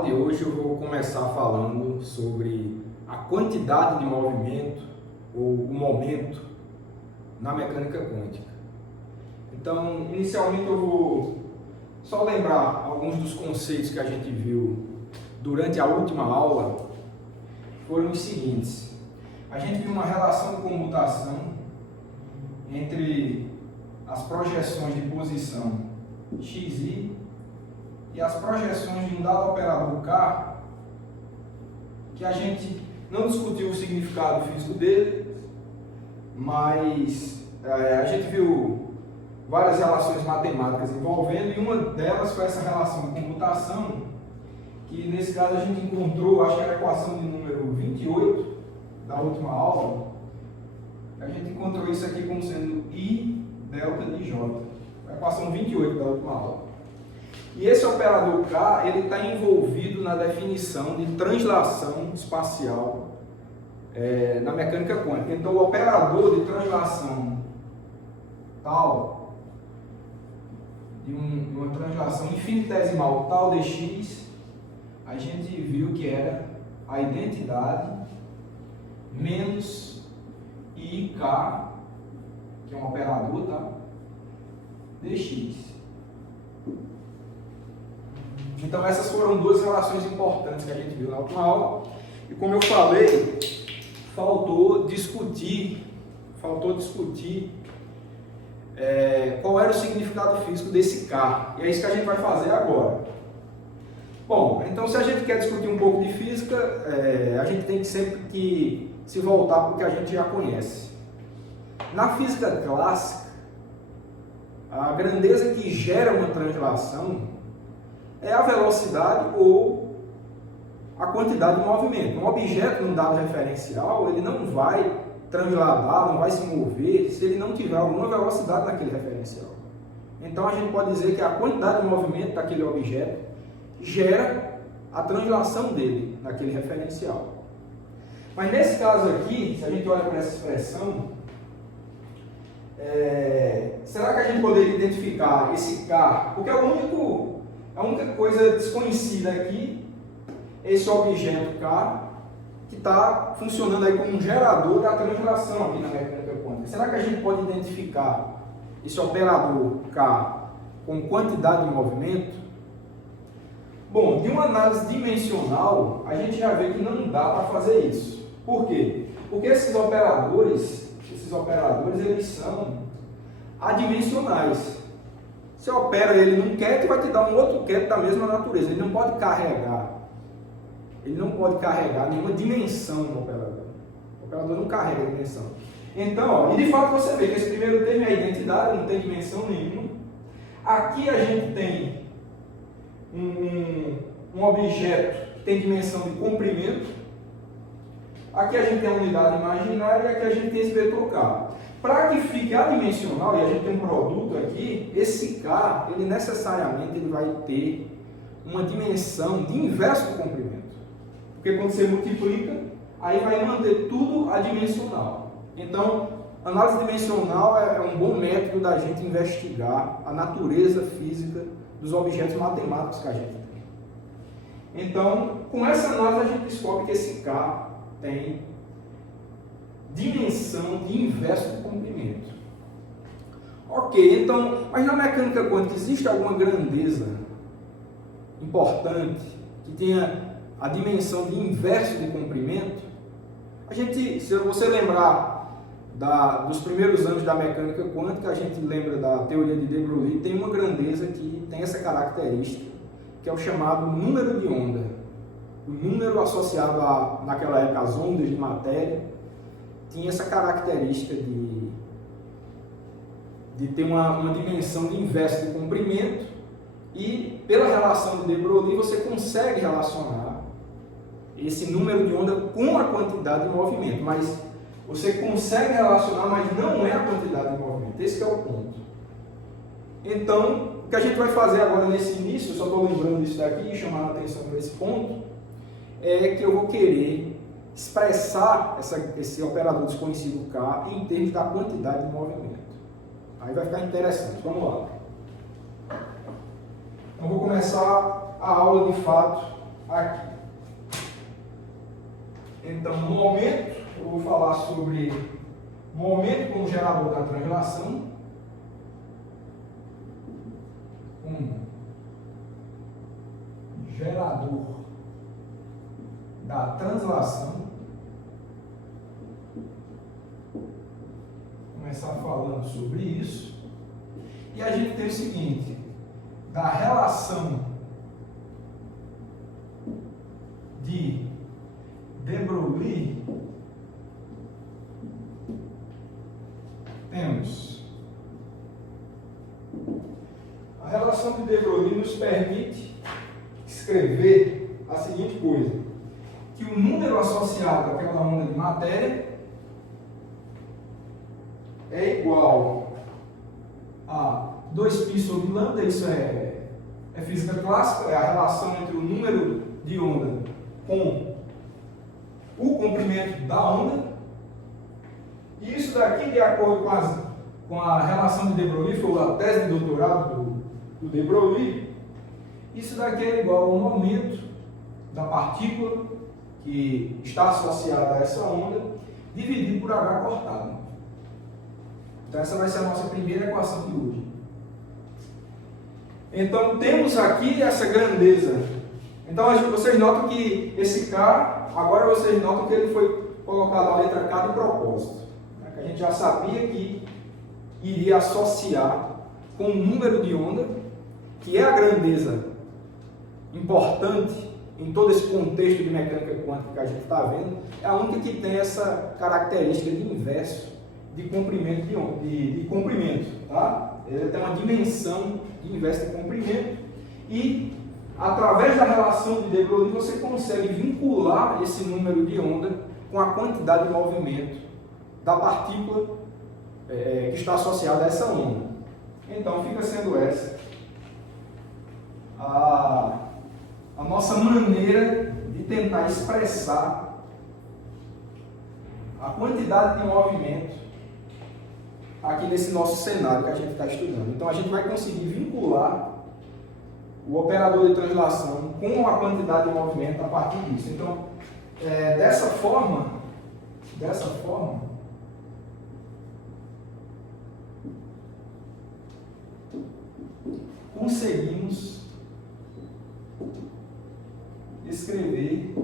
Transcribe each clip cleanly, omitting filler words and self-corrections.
aula de hoje eu vou começar falando sobre a quantidade de movimento ou o momento na mecânica quântica. Então, inicialmente eu vou só lembrar alguns dos conceitos que a gente viu durante a última aula. Foram os seguintes: a gente viu uma relação de comutação entre as projeções de posição xi e as projeções de um dado operador K, que a gente não discutiu o significado físico dele, mas a gente viu várias relações matemáticas envolvendo, e uma delas foi essa relação de computação, que nesse caso a gente encontrou, acho que era a equação de número 28 da última aula. A gente encontrou isso aqui como sendo I delta de J, a equação 28 da última aula. E esse operador K, ele está envolvido na definição de translação espacial na mecânica quântica. Então, o operador de translação tal, de uma translação infinitesimal tal dx, a gente viu que era a identidade menos IK, que é um operador, tá? dx. Então essas foram duas relações importantes que a gente viu na última aula. E como eu falei, faltou discutir qual era o significado físico desse K. E é isso que a gente vai fazer agora. Bom, então se a gente quer discutir um pouco de física, a gente tem sempre que se voltar para o que a gente já conhece. Na física clássica, a grandeza que gera uma translação é a velocidade ou a quantidade de movimento. Um objeto num dado referencial, ele não vai transladar, não vai se mover se ele não tiver alguma velocidade naquele referencial. Então a gente pode dizer que a quantidade de movimento daquele objeto gera a translação dele naquele referencial. Mas nesse caso aqui, se a gente olha para essa expressão, será que a gente poderia identificar esse K? Porque a única coisa desconhecida aqui é esse objeto K, que está funcionando aí como um gerador da translação aqui na mecânica quântica. Será que a gente pode identificar esse operador K com quantidade de movimento? Bom, de uma análise dimensional, a gente já vê que não dá para fazer isso. Por quê? Porque esses operadores eles são adimensionais. Você opera ele num ket, vai te dar um outro ket da mesma natureza. Ele não pode carregar. Ele não pode carregar nenhuma dimensão no operador. O operador não carrega a dimensão. Então, e de fato você vê que esse primeiro termo é a identidade, não tem dimensão nenhuma. Aqui a gente tem um objeto que tem dimensão de comprimento. Aqui a gente tem a unidade imaginária e aqui a gente tem esse vetor K. Para que fique adimensional, e a gente tem um produto aqui, esse K, ele necessariamente ele vai ter uma dimensão de inverso do comprimento. Porque quando você multiplica, aí vai manter tudo adimensional. Então, análise dimensional é um bom método da gente investigar a natureza física dos objetos matemáticos que a gente tem. Então, com essa análise a gente descobre que esse K tem dimensão de inverso do comprimento. Ok, então, mas na mecânica quântica existe alguma grandeza importante que tenha a dimensão de inverso de comprimento? A gente, se você lembrar dos primeiros anos da mecânica quântica, a gente lembra da teoria de de Broglie, tem uma grandeza que tem essa característica, que é o chamado número de onda. O número associado naquela época às ondas de matéria tinha essa característica de ter uma dimensão de inverso de comprimento, e pela relação de de Broglie você consegue relacionar esse número de onda com a quantidade de movimento, mas você consegue relacionar, mas não é a quantidade de movimento. Esse é o ponto. Então, o que a gente vai fazer agora nesse início, eu só estou lembrando disso daqui e chamando a atenção para esse ponto, é que eu vou querer expressar esse operador desconhecido K em termos da quantidade de movimento. Aí vai ficar interessante. Vamos lá. Então, vou começar a aula de fato aqui. Então, no momento, eu vou falar sobre momento como gerador da translação. Gerador da translação. Vou começar falando sobre isso. E a gente tem o seguinte, da relação de de Broglie, temos a relação de Broglie nos permite escrever a seguinte coisa, que o número associado àquela onda de matéria é igual a 2π sobre lambda. Isso é física clássica, é a relação entre o número de onda com o comprimento da onda. E isso daqui, de acordo com a relação de de Broglie, foi a tese de doutorado do de Broglie, isso daqui é igual ao momento da partícula que está associada a essa onda, dividido por h cortado. Então essa vai ser a nossa primeira equação de hoje. Então temos aqui essa grandeza. Então vocês notam que esse K, agora vocês notam que ele foi colocado a letra K de propósito. Né? Que a gente já sabia que iria associar com o número de onda, que é a grandeza importante em todo esse contexto de mecânica quântica que a gente está vendo, é a única que tem essa característica de inverso de comprimento de comprimento, tá? Ele tem uma dimensão de inverso de comprimento e através da relação de de Broglie você consegue vincular esse número de onda com a quantidade de movimento da partícula que está associada a essa onda. Então fica sendo essa a nossa maneira de tentar expressar a quantidade de movimento aqui nesse nosso cenário que a gente está estudando. Então a gente vai conseguir vincular o operador de translação com a quantidade de movimento a partir disso. Então, dessa forma, conseguimos escrever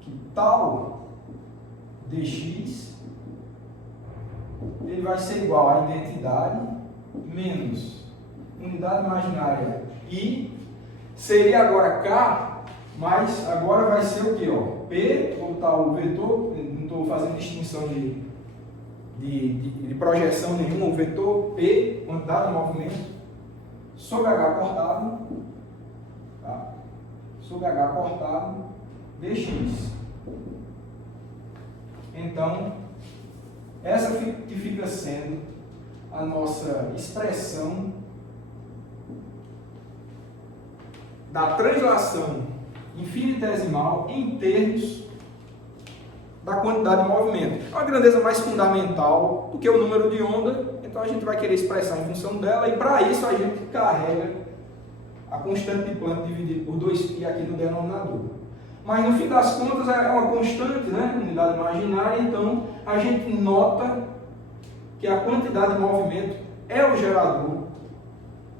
que tal dx ele vai ser igual à identidade menos unidade imaginária I, seria agora K, mas agora vai ser o que? P, como está o vetor, não estou fazendo distinção de projeção nenhuma, o vetor P, quantidade de movimento, sobre H cortado, tá? Sobre H cortado, dx. Então, essa que fica sendo a nossa expressão da translação infinitesimal em termos da quantidade de movimento. É uma grandeza mais fundamental do que o número de onda, então a gente vai querer expressar em função dela, e para isso a gente carrega a constante de Planck dividido por 2π aqui no denominador. Mas no fim das contas é uma constante, né? Unidade imaginária, então a gente nota que a quantidade de movimento é o gerador,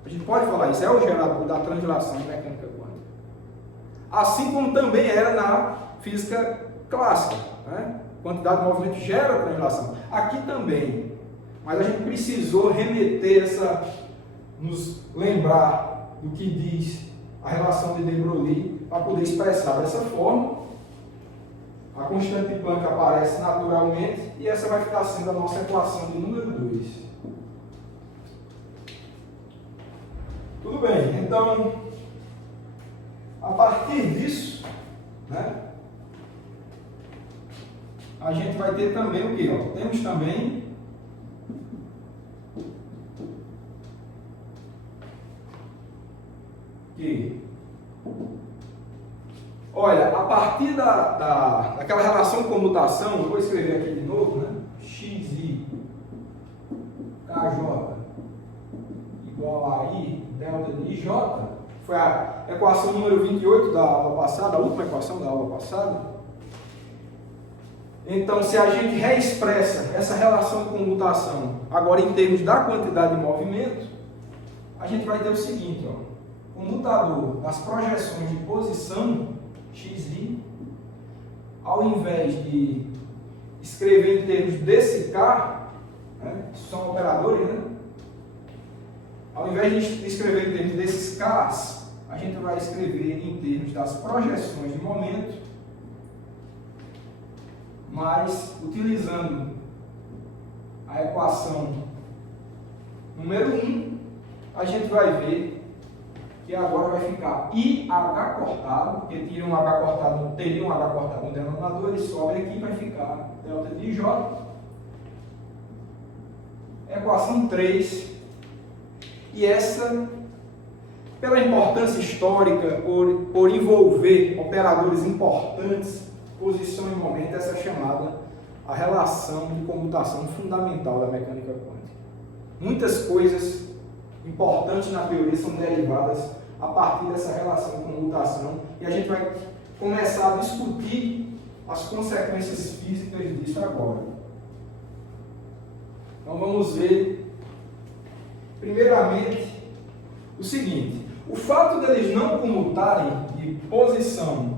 a gente pode falar isso, é o gerador da translação de mecânica quântica. Assim como também era na física clássica, né? Quantidade de movimento gera a translação. Aqui também, mas a gente precisou remeter nos lembrar do que diz a relação de de Broglie para poder expressar dessa forma. A constante de Planck aparece naturalmente e essa vai ficar sendo a nossa equação de número 2. Tudo bem, então, a partir disso, né, a gente vai ter também o quê? Temos também que, olha, a partir daquela relação de comutação, eu vou escrever aqui de novo, né? Xi KJ igual a I delta de IJ, foi a equação número 28 da aula passada, a última equação da aula passada. Então, se a gente reexpressa essa relação de comutação agora em termos da quantidade de movimento, a gente vai ter o seguinte, ó, o comutador das projeções de posição xi, ao invés de escrever em termos desse K, né, são operadores, né? Ao invés de escrever em termos desses Ks, a gente vai escrever em termos das projeções de momento, mas utilizando a equação número 1, a gente vai ver que agora vai ficar IH cortado, porque teria um H cortado no denominador, ele sobe aqui, vai ficar delta de J. Equação 3. E essa, pela importância histórica, por envolver operadores importantes, posição e momento, essa é chamada a relação de comutação fundamental da mecânica quântica. Muitas coisas importantes na teoria são derivadas a partir dessa relação de comutação, e a gente vai começar a discutir as consequências físicas disso agora. Então vamos ver primeiramente o seguinte: o fato deles não comutarem de posição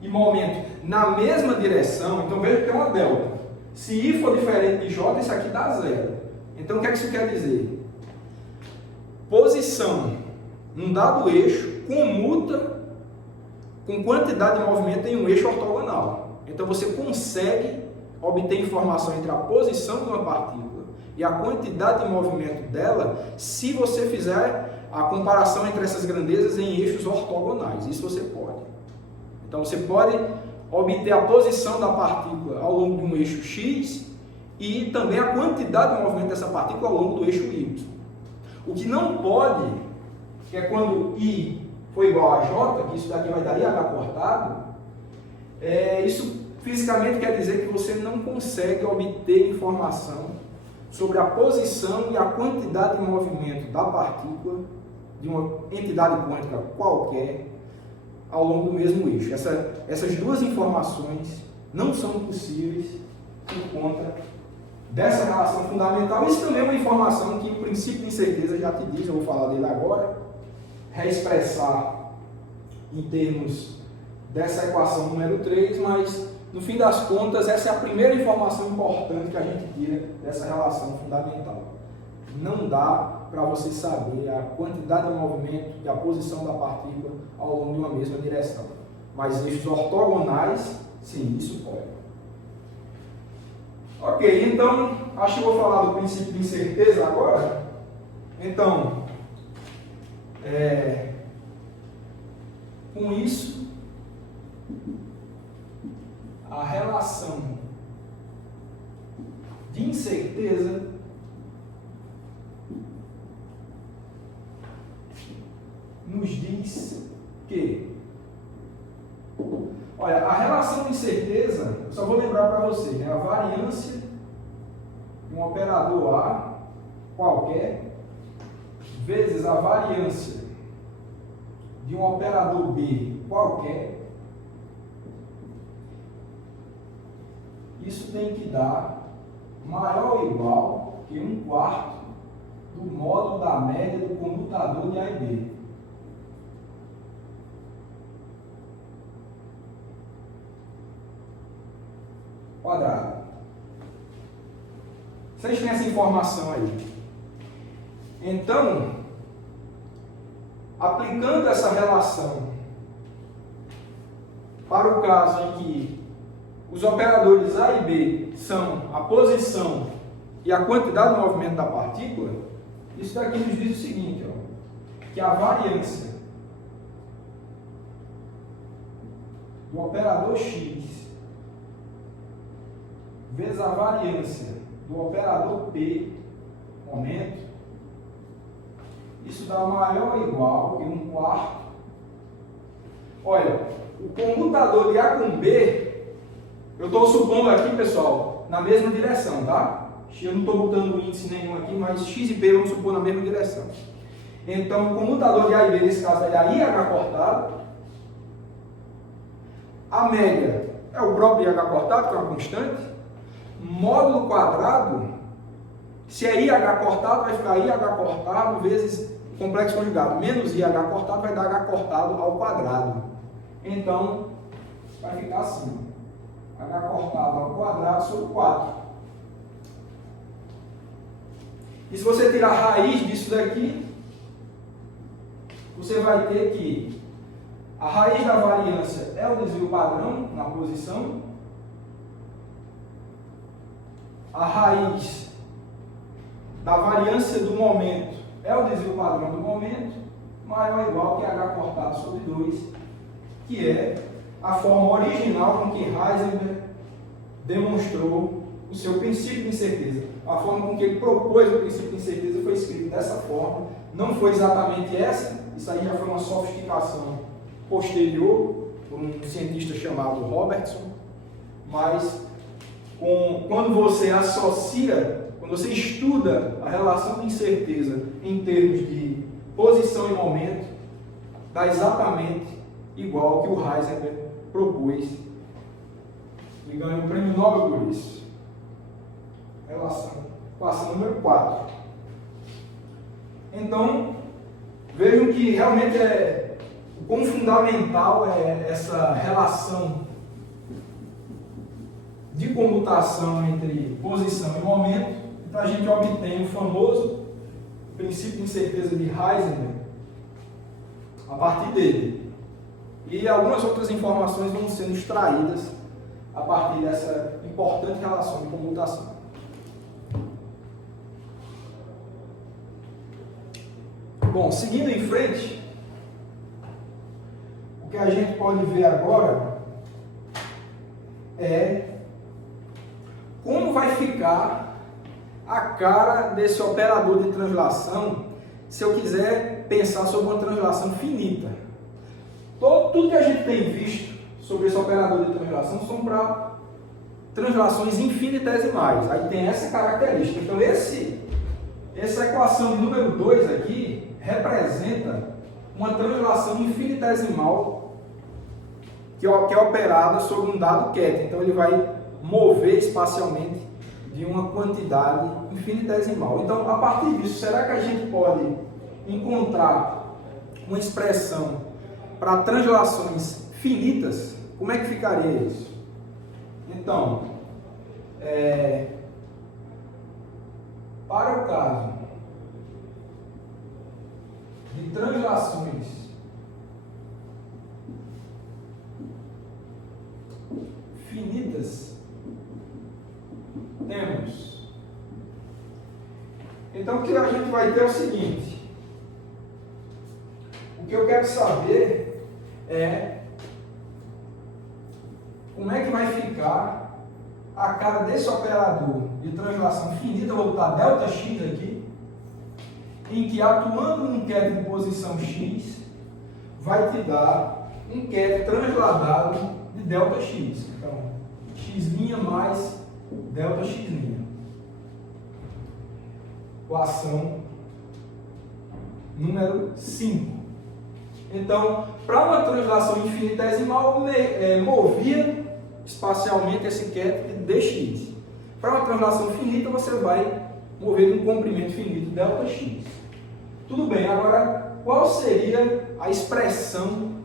e momento na mesma direção, então veja que é uma delta. Se I for diferente de J, isso aqui dá zero. Então o que é que isso quer dizer? Posição num dado eixo comuta com quantidade de movimento em um eixo ortogonal. Então você consegue obter informação entre a posição de uma partícula e a quantidade de movimento dela se você fizer a comparação entre essas grandezas em eixos ortogonais. Isso você pode. Então você pode obter a posição da partícula ao longo de um eixo X e também a quantidade de movimento dessa partícula ao longo do eixo Y. O que não pode, que é quando I for igual a J, que isso daqui vai dar IH cortado, isso fisicamente quer dizer que você não consegue obter informação sobre a posição e a quantidade de movimento da partícula de uma entidade quântica qualquer ao longo do mesmo eixo. Essas duas informações não são possíveis por conta dessa relação fundamental. Isso também é uma informação que o princípio de incerteza já te diz, eu vou falar dele agora, reexpressar em termos dessa equação número 3, mas no fim das contas essa é a primeira informação importante que a gente tira dessa relação fundamental. Não dá para você saber a quantidade de movimento e a posição da partícula ao longo de uma mesma direção. Mas eixos ortogonais, sim, isso pode. Ok, então, acho que vou falar do princípio de incerteza agora. Então, com isso, a relação de incerteza nos diz que, olha, a relação de incerteza, eu só vou lembrar para você, né? A variância de um operador A qualquer vezes a variância de um operador B qualquer, isso tem que dar maior ou igual que 1/4 do módulo da média do comutador de A e B. Quadrado. Vocês têm essa informação aí. Então, aplicando essa relação para o caso em que os operadores A e B são a posição e a quantidade de movimento da partícula, isso daqui nos diz o seguinte, ó, que a variância do operador X vezes a variância do operador P, momento, isso dá maior ou igual que 1/4. Olha, o comutador de A com B, eu estou supondo aqui, pessoal, na mesma direção, tá? Eu não estou botando índice nenhum aqui, mas X e P vamos supor na mesma direção. Então, o comutador de A e B, nesse caso, é a IH cortado. A média é o próprio IH cortado, que é uma constante. Módulo quadrado, se é IH cortado, vai ficar IH cortado vezes complexo conjugado. Menos IH cortado vai dar H cortado ao quadrado. Então, vai ficar assim. H cortado ao quadrado sobre 4. E se você tirar a raiz disso daqui, você vai ter que a raiz da variância é o desvio padrão na posição. A raiz da variância do momento é o desvio padrão do momento, maior ou igual que H cortado sobre 2, que é a forma original com que Heisenberg demonstrou o seu princípio de incerteza. A forma com que ele propôs o princípio de incerteza foi escrito dessa forma. Não foi exatamente essa, isso aí já foi uma sofisticação posterior por um cientista chamado Robertson, mas quando você associa, quando você estuda a relação de incerteza em termos de posição e momento, dá exatamente igual ao que o Heisenberg propôs e ganhou o prêmio Nobel por isso. Equação número 4. Então, vejam que realmente o quão fundamental é essa relação de comutação entre posição e momento. Então a gente obtém o famoso princípio de incerteza de Heisenberg a partir dele. E algumas outras informações vão sendo extraídas a partir dessa importante relação de comutação. Bom, seguindo em frente, o que a gente pode ver agora é como vai ficar a cara desse operador de translação se eu quiser pensar sobre uma translação finita. Tudo que a gente tem visto sobre esse operador de translação são para translações infinitesimais. Aí tem essa característica. Então, essa equação de número 2 aqui representa uma translação infinitesimal que é operada sobre um dado ket. Então, ele vai mover espacialmente de uma quantidade infinitesimal. Então, a partir disso, será que a gente pode encontrar uma expressão para translações finitas? Como é que ficaria isso? Então, para o caso de translações finitas, temos. Então, o que a gente vai ter é o seguinte. O que eu quero saber é como é que vai ficar a cara desse operador de translação finita, eu vou botar ΔX aqui, em que atuando num ket de posição x, vai te dar um ket transladado de ΔX. Então, x' mais ΔX'. Equação número 5. Então, para uma translação infinitesimal, movia espacialmente esse ket de dx. Para uma translação finita, você vai mover um comprimento finito ΔX. Tudo bem, agora, qual seria a expressão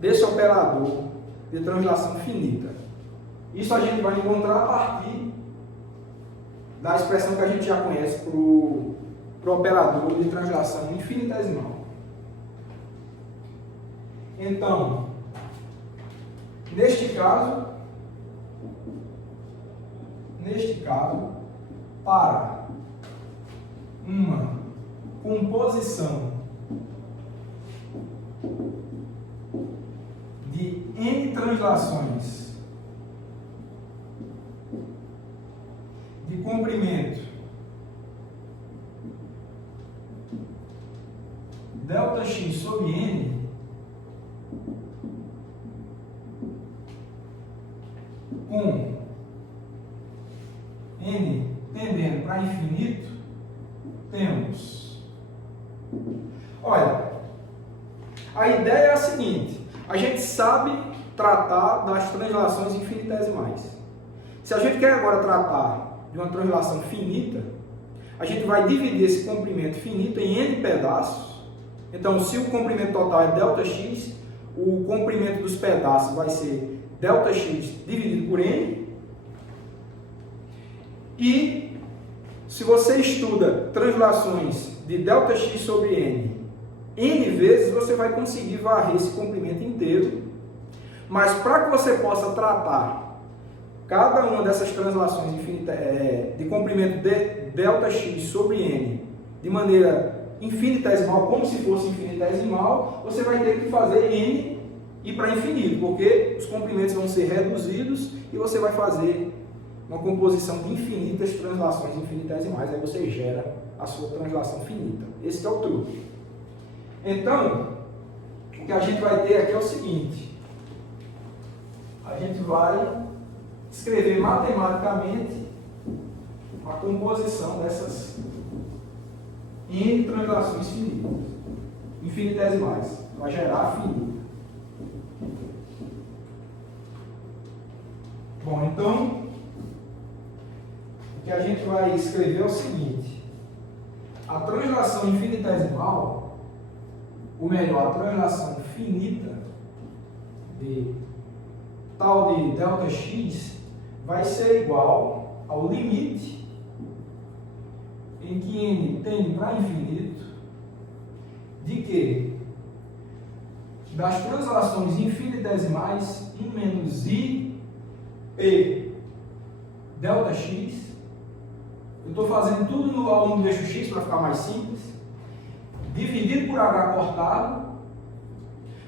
desse operador de translação finita? Isso a gente vai encontrar a partir da expressão que a gente já conhece para o operador de translação infinitesimal. Então, neste caso, para uma composição de n translações de comprimento ΔX sobre n com n tendendo para infinito, temos Olha, a ideia é a seguinte: a gente sabe tratar das translações infinitesimais. Se a gente quer agora tratar de uma translação finita, a gente vai dividir esse comprimento finito em n pedaços. Então, se o comprimento total é ΔX, o comprimento dos pedaços vai ser ΔX dividido por n. E se você estuda translações de ΔX sobre n vezes, você vai conseguir varrer esse comprimento inteiro. Mas para que você possa tratar cada uma dessas translações de comprimento de ΔX sobre n de maneira infinitesimal, como se fosse infinitesimal, você vai ter que fazer n ir para infinito, porque os comprimentos vão ser reduzidos e você vai fazer uma composição de infinitas translações infinitesimais, aí você gera a sua translação finita. Esse é o truque. Então, o que a gente vai ter aqui é o seguinte: a gente vai escrever matematicamente a composição dessas n translações finitas, infinitesimais, vai gerar finita. Bom, então, o que a gente vai escrever é o seguinte: a translação infinitesimal, ou melhor, a translação finita de tal de ΔX vai ser igual ao limite em que n tende para infinito de que das translações infinitesimais 1 menos i p ΔX, eu estou fazendo tudo ao longo do eixo x para ficar mais simples, dividido por h cortado,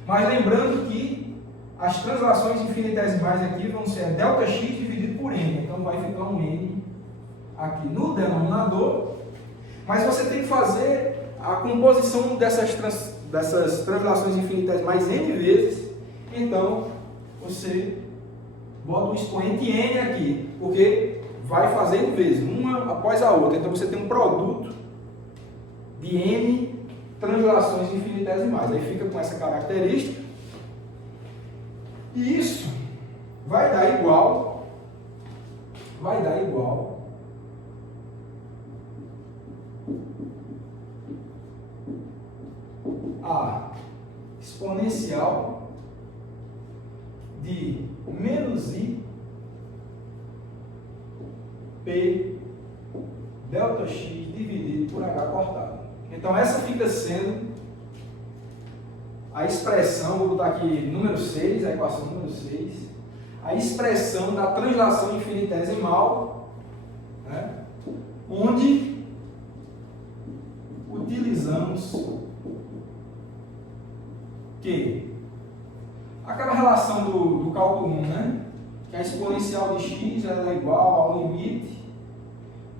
mas lembrando que as translações infinitesimais aqui vão ser ΔX dividido por n, então vai ficar um n aqui no denominador, mas você tem que fazer a composição dessas translações infinitesimais n vezes, então você bota um expoente n aqui, porque vai fazer n vezes, uma após a outra, então você tem um produto de n translações infinitesimais, aí fica com essa característica, e isso vai dar igual a exponencial de menos i p ΔX dividido por h cortado. Então essa fica sendo a expressão, vou botar aqui número 6, a equação número 6, a expressão da translação infinitesimal, né, onde utilizamos que aquela relação do cálculo 1, né, que a exponencial de x ela é igual ao limite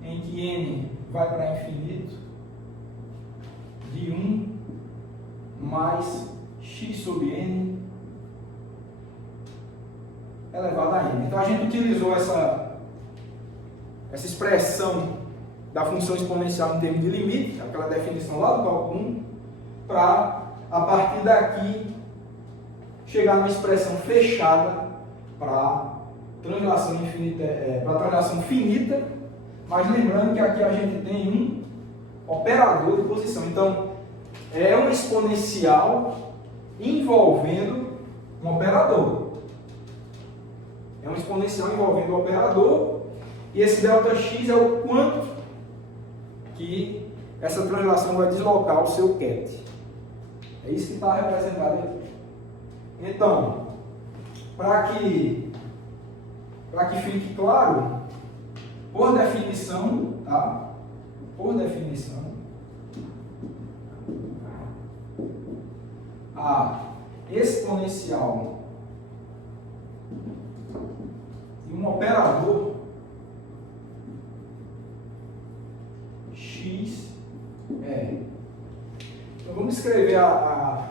em que n vai para infinito de 1 mais x sobre n elevado a n. Então a gente utilizou essa expressão da função exponencial em termos de limite, aquela definição lá do cálculo 1, para a partir daqui chegar numa expressão fechada para translação finita, mas lembrando que aqui a gente tem um operador de posição. Então é uma exponencial envolvendo um operador. É uma exponencial envolvendo o operador, e esse ΔX é o quanto que essa translação vai deslocar o seu ket. É isso que está representado aqui. Então, para que fique claro, por definição, tá? Por definição, a exponencial de um operador x é. Então vamos escrever a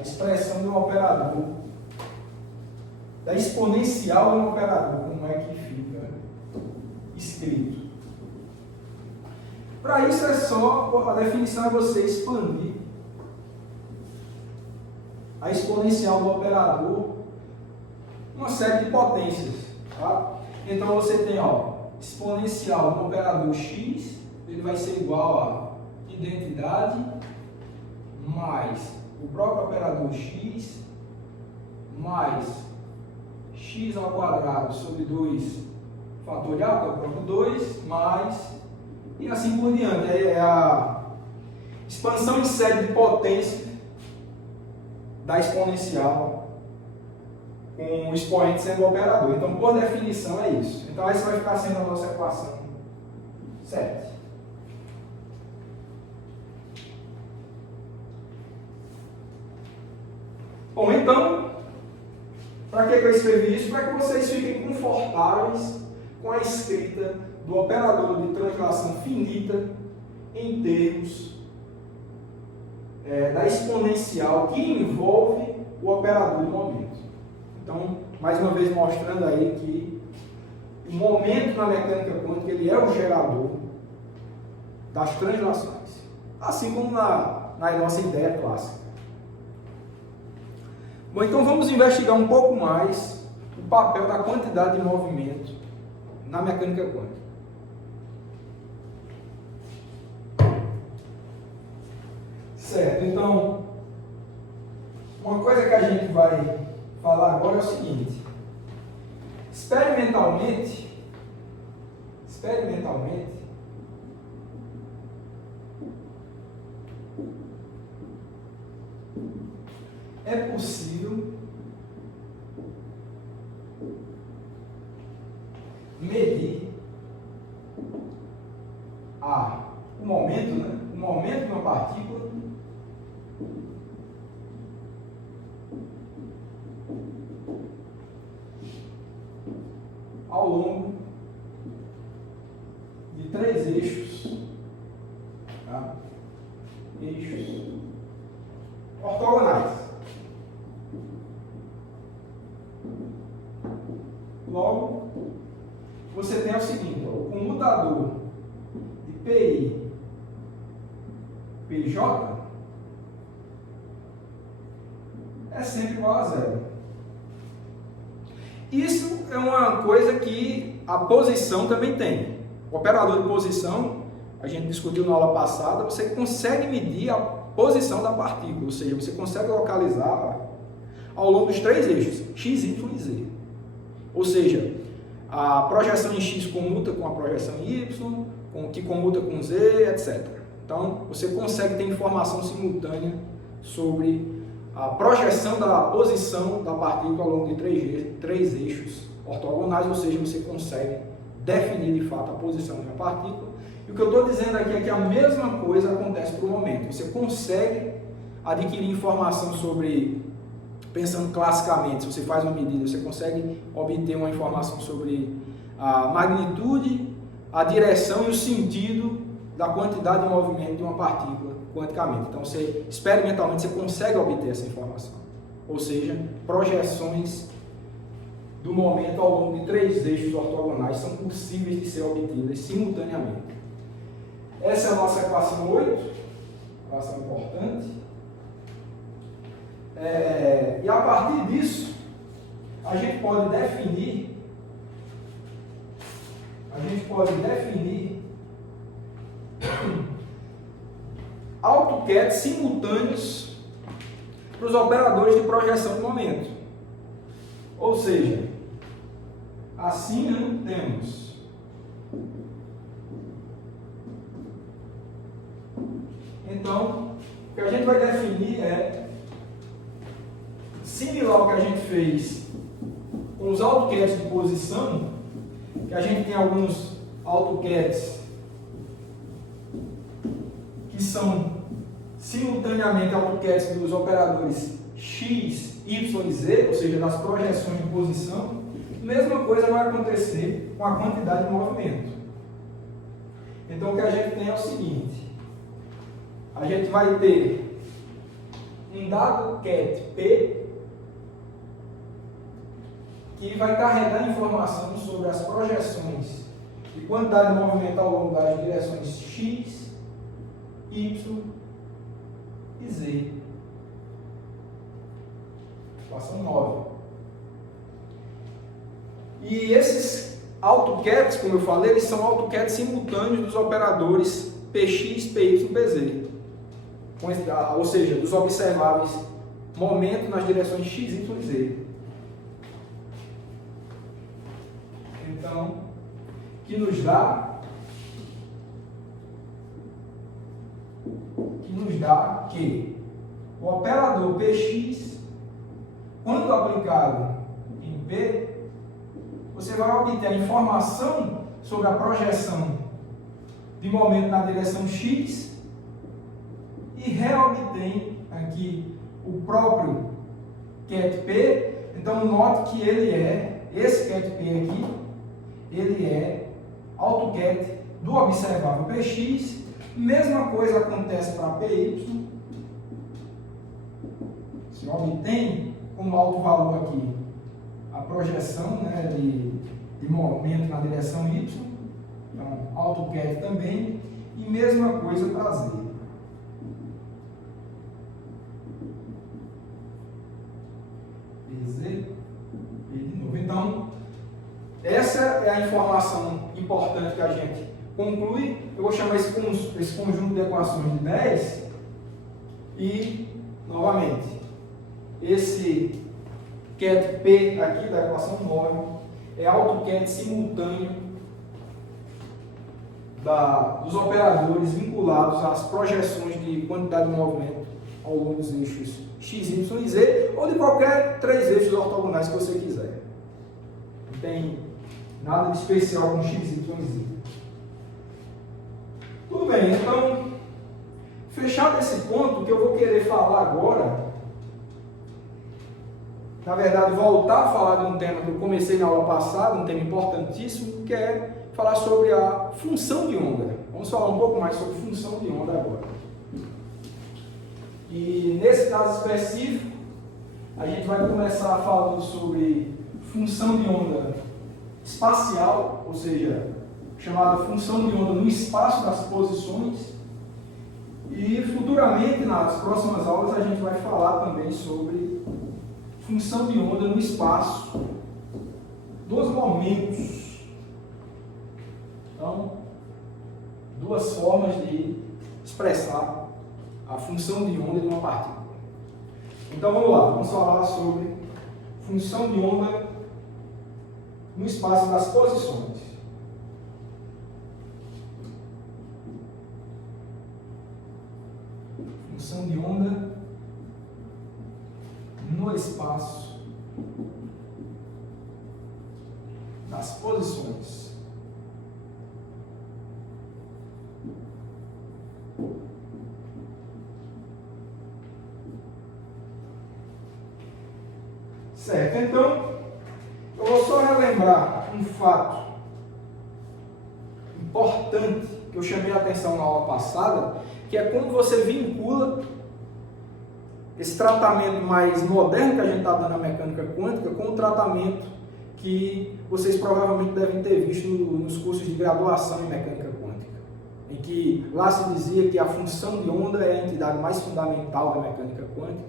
expressão de um operador, da exponencial de um operador, como é que fica escrito. Para isso é só, a definição é você expandir a exponencial do operador, uma série de potências. Tá? Então você tem, ó, exponencial do operador x, ele vai ser igual a identidade mais o próprio operador x mais x ao quadrado sobre 2 fatorial, que é o próprio 2, mais, e assim por diante. É a expansão em série de potência da exponencial com o expoente sendo o operador. Então, por definição, é isso. Então, essa vai ficar sendo a nossa equação 7. Bom, então, para que eu escrevi isso? Para que vocês fiquem confortáveis com a escrita do operador de translação finita em termos da exponencial que envolve o operador de momento. Então, mais uma vez mostrando aí que o momento na mecânica quântica ele é o gerador das translações, assim como na nossa ideia clássica. Bom, então vamos investigar um pouco mais o papel da quantidade de movimento na mecânica quântica. Certo, então, uma coisa que a gente vai falar agora é o seguinte: experimentalmente, é possível medir o momento, né? O momento de uma partícula ao longo de 3 eixos, tá? Eixos ortogonais. Logo, você tem o seguinte: ó, o comutador de PI, PJ é sempre igual a zero. Isso é uma coisa que a posição também tem. O operador de posição, a gente discutiu na aula passada, você consegue medir a posição da partícula, ou seja, você consegue localizar ao longo dos 3 eixos, x, y e z. Ou seja, a projeção em x comuta com a projeção em y, que comuta com z, etc. Então, você consegue ter informação simultânea sobre a projeção da posição da partícula ao longo de 3 eixos ortogonais, ou seja, você consegue definir de fato a posição de uma partícula. E o que eu estou dizendo aqui é que a mesma coisa acontece para o momento. Você consegue adquirir informação sobre, pensando classicamente, se você faz uma medida, você consegue obter uma informação sobre a magnitude, a direção e o sentido da quantidade de movimento de uma partícula quanticamente. Então, experimentalmente, você consegue obter essa informação. Ou seja, projeções do momento ao longo de 3 eixos ortogonais são possíveis de ser obtidas simultaneamente. Essa é a nossa equação 8, equação importante. E a partir disso, a gente pode definir AutoCAD simultâneos para os operadores de projeção de momento. Ou seja, assim, né, temos então, o que a gente vai definir é similar ao que a gente fez com os AutoCADs de posição, que a gente tem alguns AutoCADs que são simultaneamente AutoCADs dos operadores X, Y e Z, ou seja, das projeções de posição. Mesma coisa vai acontecer com a quantidade de movimento. Então, o que a gente tem é o seguinte: a gente vai ter um dado CAD P que vai carregar informação sobre as projeções de quantidade de movimento ao longo das direções X, Y e Z. equação 9. E esses AutoCADs, como eu falei, eles são AutoCADs simultâneos dos operadores Px, Py, Pz. Ou seja, dos observáveis momento nas direções x, y e z. Então, que nos dá que o operador Px, quando aplicado em P, você vai obter a informação sobre a projeção de momento na direção x e reobtém aqui o próprio ket P. Então, note que esse ket P aqui, ele é AutoCAD do observável Px. Mesma coisa acontece para Py. Se obtém como alto valor aqui a projeção, né, de momento na direção y. Então, AutoCAD também. E mesma coisa para z. Z, e de novo. Então, essa é a informação importante que a gente conclui. Eu vou chamar esse conjunto de equações de 10 e, novamente, esse ket P aqui da equação 9 é AutoCAD simultâneo dos operadores vinculados às projeções de quantidade de movimento ao longo dos eixos x, y e z, ou de qualquer 3 eixos ortogonais que você quiser. Não tem nada de especial com x, y e z. Tudo bem, então, fechado esse ponto, o que eu vou querer falar agora, na verdade, voltar a falar de um tema que eu comecei na aula passada, um tema importantíssimo, que é falar sobre a função de onda. Vamos falar um pouco mais sobre função de onda agora. E nesse caso específico, a gente vai começar falando sobre função de onda espacial, ou seja, chamada função de onda no espaço das posições. E futuramente, nas próximas aulas, a gente vai falar também sobre função de onda no espaço dos momentos. Então, duas formas de expressar a função de onda de uma partícula. Então vamos lá, vamos falar sobre função de onda no espaço das posições. Função de onda no espaço das posições. Certo, então eu vou só relembrar um fato importante que eu chamei a atenção na aula passada, que é como você vincula esse tratamento mais moderno que a gente está dando na mecânica quântica com o tratamento que vocês provavelmente devem ter visto nos cursos de graduação em mecânica quântica, em que lá se dizia que a função de onda é a entidade mais fundamental da mecânica quântica.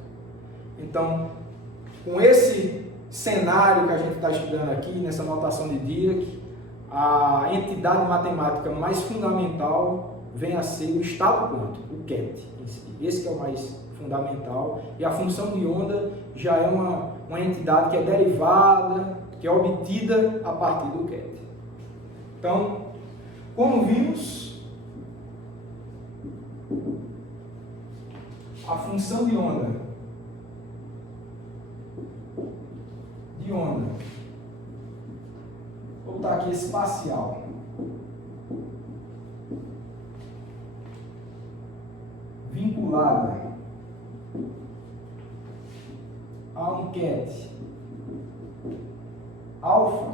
Então, com esse cenário que a gente está estudando aqui, nessa notação de Dirac, a entidade matemática mais fundamental vem a ser o estado quântico, o ket em si. Esse que é o mais fundamental. E a função de onda já é uma entidade que é derivada, que é obtida a partir do ket. Então, como vimos, a função de onda vou botar aqui espacial, vinculada a um ket alfa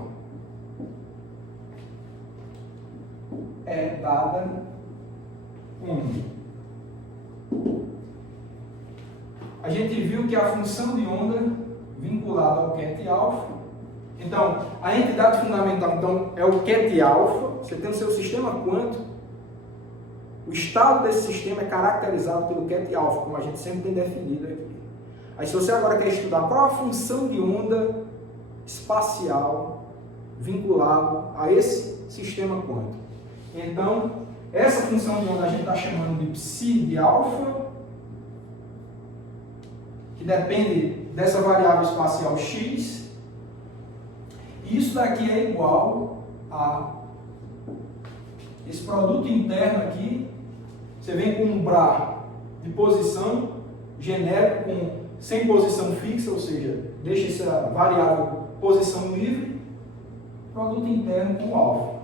é dada como? A gente viu que a função de onda vinculada ao ket alfa, então a entidade fundamental então, é o ket alfa. Você tem o seu sistema quântico, o estado desse sistema é caracterizado pelo ket alfa, como a gente sempre tem definido aqui. Aí se você agora quer estudar qual a função de onda espacial vinculado a esse sistema quântico, então essa função de onda a gente está chamando de psi de alfa, que depende dessa variável espacial x. Isso daqui é igual a esse produto interno aqui. Você vem com um bra de posição genérico sem posição fixa, ou seja, deixa essa variável posição livre, produto interno com alfa.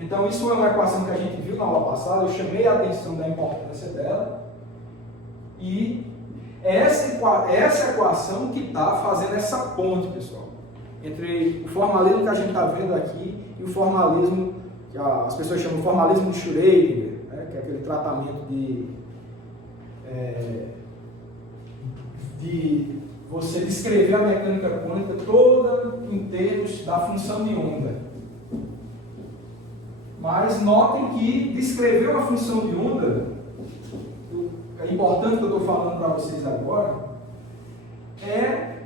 Então isso é uma equação que a gente viu na aula passada, eu chamei a atenção da importância dela, e é essa equação que está fazendo essa ponte, pessoal, entre o formalismo que a gente está vendo aqui e o formalismo que as pessoas chamam de formalismo de Schrödinger, né, que é aquele tratamento de você descrever a mecânica quântica toda em termos da função de onda. Mas notem que descrever uma função de onda, é importante que eu estou falando para vocês agora, é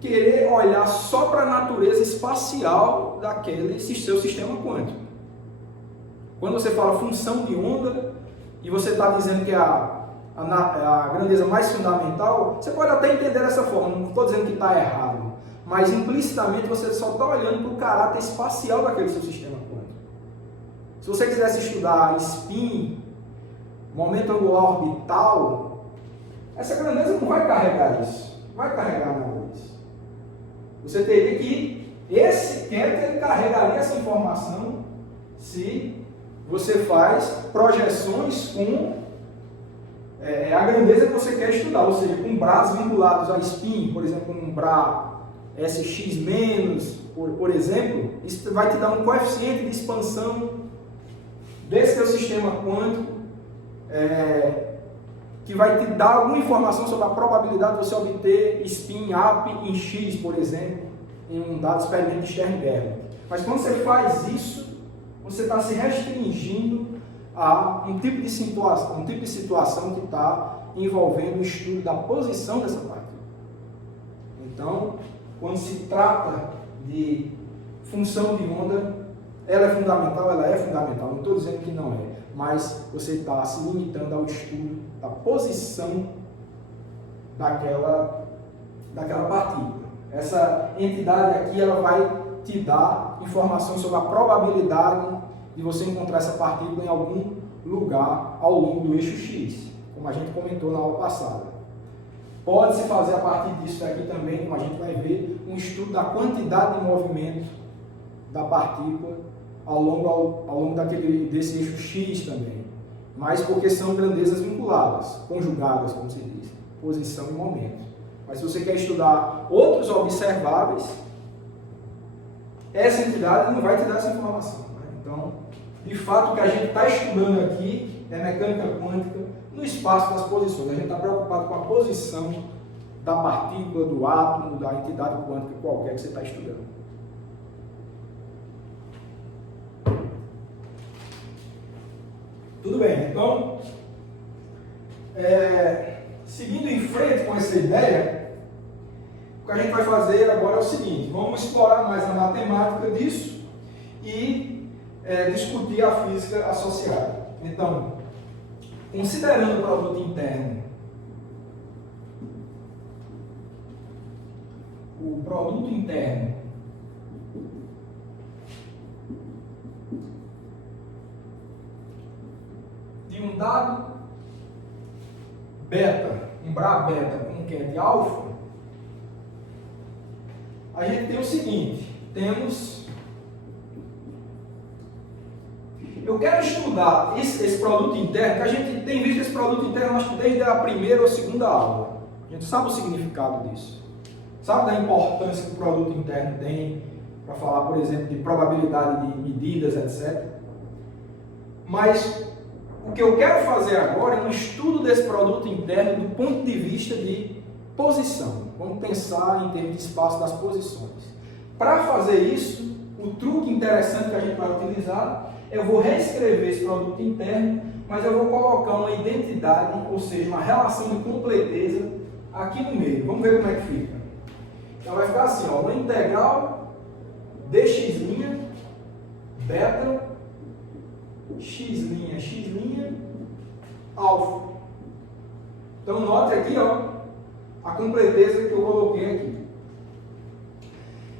querer olhar só para a natureza espacial daquele seu sistema quântico. Quando você fala função de onda e você está dizendo que é a grandeza mais fundamental, você pode até entender dessa forma, não estou dizendo que está errado, mas implicitamente você só está olhando para o caráter espacial daquele seu sistema quântico. Se você quisesse estudar spin, momento angular orbital, essa grandeza não vai carregar isso, não vai carregar nada disso. Você teria que, esse Keter ele carregaria essa informação se você faz projeções com a grandeza que você quer estudar, ou seja, com bras vinculados a spin, por exemplo, com um bra SX-, por exemplo, isso vai te dar um coeficiente de expansão desse teu sistema quântico, que vai te dar alguma informação sobre a probabilidade de você obter spin up em X, por exemplo, em um dado experimento de Sternberg. Mas quando você faz isso, você está se restringindo a um tipo de situação que está envolvendo o estudo da posição dessa partícula. Então, quando se trata de função de onda, ela é fundamental, não estou dizendo que não é, mas você está se limitando ao estudo da posição daquela partícula. Essa entidade aqui ela vai te dar informação sobre a probabilidade de você encontrar essa partícula em algum lugar ao longo do eixo X, como a gente comentou na aula passada. Pode-se fazer a partir disso daqui também, como a gente vai ver, um estudo da quantidade de movimento da partícula ao longo desse eixo X também, mas porque são grandezas vinculadas, conjugadas, como se diz, posição e momento. Mas se você quer estudar outros observáveis, essa entidade não vai te dar essa informação. Né? Então, de fato, o que a gente está estudando aqui é mecânica quântica no espaço das posições. A gente está preocupado com a posição da partícula, do átomo, da entidade quântica qualquer que você está estudando. Tudo bem, então, seguindo em frente com essa ideia, o que a gente vai fazer agora é o seguinte: vamos explorar mais a matemática disso e discutir a física associada. Então, considerando o produto interno, o produto interno de um dado beta, um bra beta com um QED alfa, a gente tem o seguinte, eu quero estudar esse produto interno, que a gente tem visto esse produto interno acho que desde a primeira ou segunda aula. A gente sabe o significado disso. Sabe da importância que o produto interno tem para falar, por exemplo, de probabilidade de medidas, etc. Mas o que eu quero fazer agora é um estudo desse produto interno do ponto de vista de posição. Vamos pensar em termos de espaço das posições. Para fazer isso, o truque interessante que a gente vai utilizar, eu vou reescrever esse produto interno mas eu vou colocar uma identidade, ou seja, uma relação de completeza aqui no meio. Vamos ver como é que fica. Então vai ficar assim, ó, uma integral dx' beta x' alfa. Então note aqui, ó, a completeza que eu coloquei aqui.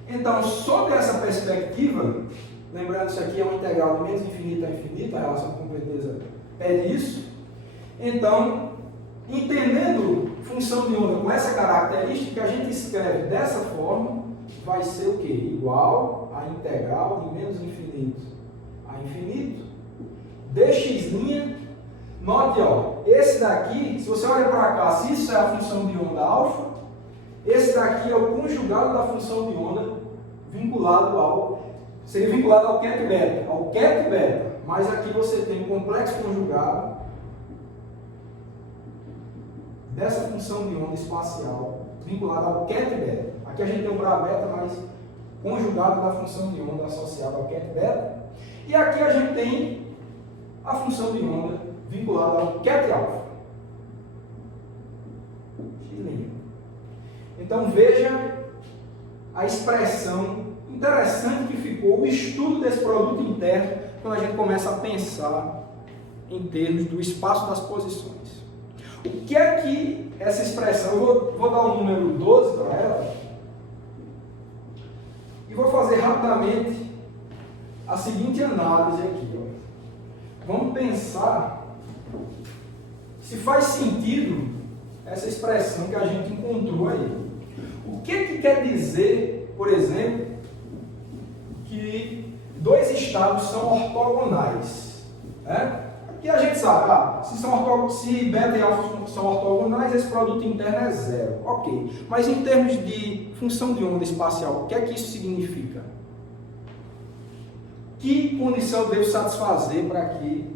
Então, sob essa perspectiva, lembrando isso aqui é uma integral de menos infinito a infinito, a relação de completeza é isso. Então, entendendo função de onda com essa característica, a gente escreve dessa forma, vai ser o quê? Igual a integral de menos infinito a infinito, dx', note, ó, esse daqui, se você olha para cá, se isso é a função de onda alfa, esse daqui é o conjugado da função de onda seria vinculado ao ket beta, mas aqui você tem um complexo conjugado dessa função de onda espacial vinculado ao ket beta. Aqui a gente tem o bra beta, mas conjugado da função de onda associada ao ket beta. E aqui a gente tem a função de onda vinculada ao ket alfa. Então veja a expressão interessante que ficou o estudo desse produto interno quando a gente começa a pensar em termos do espaço das posições. O que é que essa expressão, eu vou dar o número 12 para ela e vou fazer rapidamente a seguinte análise aqui. Ó. Vamos pensar se faz sentido essa expressão que a gente encontrou aí. O que quer dizer, por exemplo, que dois estados são ortogonais? Né? Porque a gente sabe, se beta e alfa são ortogonais, esse produto interno é zero. Ok. Mas em termos de função de onda espacial, o que é que isso significa? Que condição eu devo satisfazer para que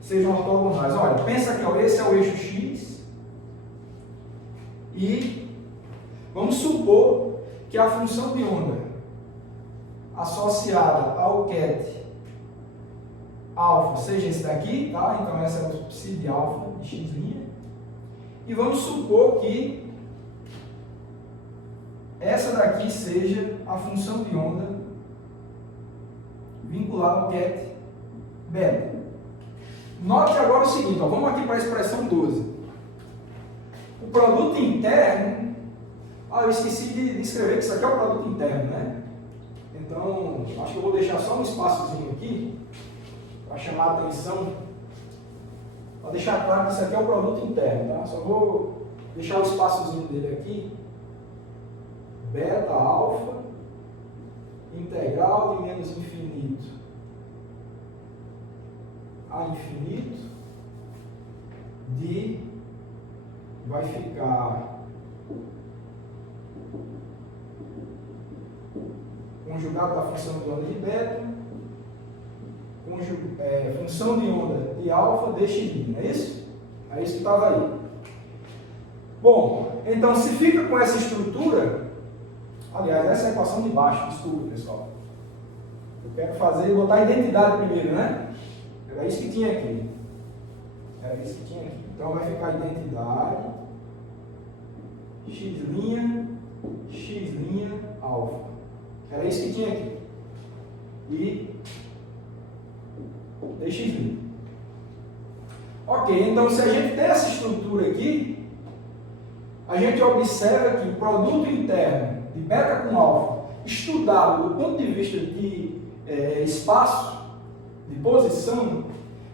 sejam ortogonais? Olha, pensa aqui, ó, esse é o eixo X e vamos supor que a função de onda associada ao ket alfa seja esse daqui, tá? Então essa é o psi de alfa de x'. E vamos supor que essa daqui seja a função de onda vinculada ao ket beta. Note agora o seguinte, ó, vamos aqui para a expressão 12. O produto interno, eu esqueci de escrever que isso aqui é o produto interno, né? Então, acho que eu vou deixar só um espaçozinho aqui para chamar a atenção, para deixar claro que isso aqui é o produto interno, tá? Só vou deixar o espaçozinho dele aqui, beta, alfa, integral de menos infinito a infinito, de, vai ficar conjugado da função de onda de beta, função de onda de alfa dx', não é isso? É isso que estava aí. Bom, então se fica com essa estrutura, aliás, essa é a equação de baixo, desculpa pessoal. Eu quero botar a identidade primeiro, né? Era isso que tinha aqui. Então vai ficar a identidade x' alfa. Era isso que tinha aqui. E dx'. Ok, então se a gente tem essa estrutura aqui, a gente observa que o produto interno de beta com alfa, estudado do ponto de vista de espaço, de posição,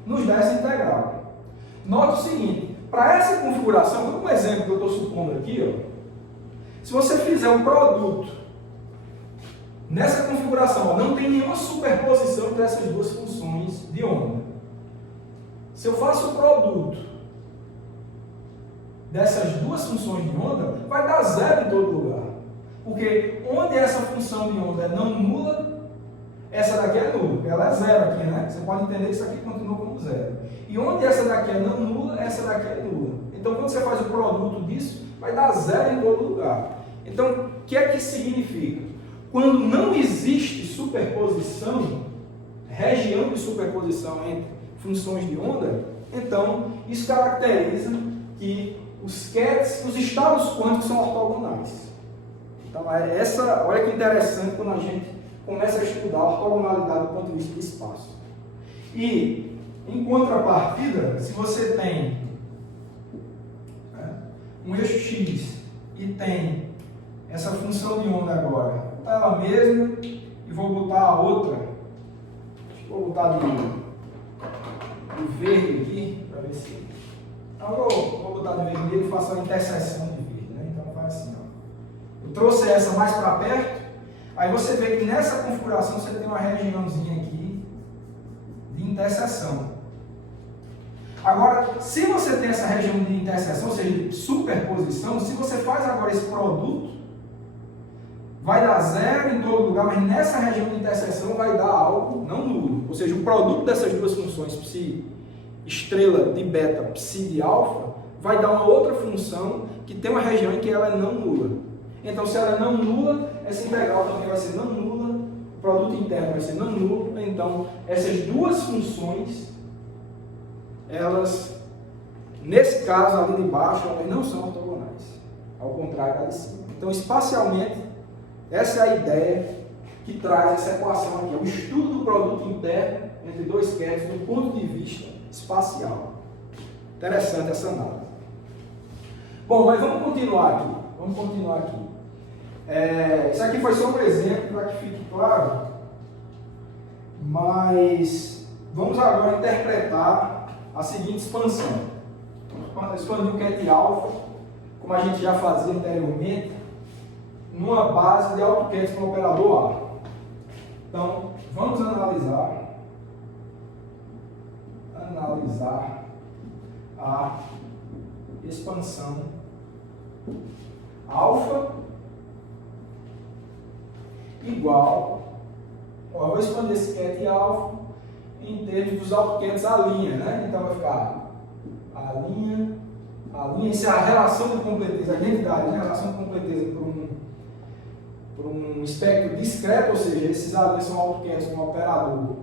nos dá essa integral. Note o seguinte, para essa configuração, como exemplo que eu estou supondo aqui, ó, se você fizer um produto nessa configuração, não tem nenhuma superposição entre essas duas funções de onda. Se eu faço o produto dessas duas funções de onda, vai dar zero em todo lugar. Porque onde essa função de onda é não nula, essa daqui é nula. Ela é zero aqui, né? Você pode entender que isso aqui continua como zero. E onde essa daqui é não nula, essa daqui é nula. Então, quando você faz o produto disso, vai dar zero em todo lugar. Então, o que é que significa? Quando não existe superposição, região de superposição entre funções de onda, Então, isso caracteriza que os QETs, os estados quânticos são ortogonais. Então, olha que interessante quando a gente começa a estudar a ortogonalidade do ponto de vista do espaço. E, em contrapartida, se você tem um eixo X e tem essa função de onda agora, vou botar ela mesma e vou botar a outra, vou botar de verde aqui, para ver se... Não, vou botar de vermelho e faço a interseção de verde, né? Então faz assim, ó. Eu trouxe essa mais para perto, aí você vê que nessa configuração você tem uma regiãozinha aqui de interseção. Agora, se você tem essa região de interseção, ou seja, de superposição, se você faz agora esse produto, vai dar zero em todo lugar, mas nessa região de interseção vai dar algo não nulo. Ou seja, o produto dessas duas funções, psi estrela de beta, psi de alfa, vai dar uma outra função que tem uma região em que ela é não nula. Então, se ela é não nula, essa integral também vai ser não nula, o produto interno vai ser não nulo. Então, essas duas funções, elas, nesse caso ali de baixo, elas não são ortogonais, ao contrário da de cima. Então, espacialmente, essa é a ideia que traz essa equação aqui, o estudo do produto interno entre dois QETs do ponto de vista espacial. Interessante essa análise. Bom, mas vamos continuar aqui. Isso aqui foi só um exemplo para que fique claro, mas vamos agora interpretar a seguinte expansão. Expandir o QET alfa, como a gente já fazia anteriormente, numa base de AutoCAD com o operador A. Então, vamos analisar a expansão alfa igual, eu vou expandir esse QET alfa em termos dos AutoCADs a linha, né? Então vai ficar a linha, isso é a relação de completeza, a identidade, né? A relação de completeza por um espectro discreto, ou seja, esses A são AutoCADs com operador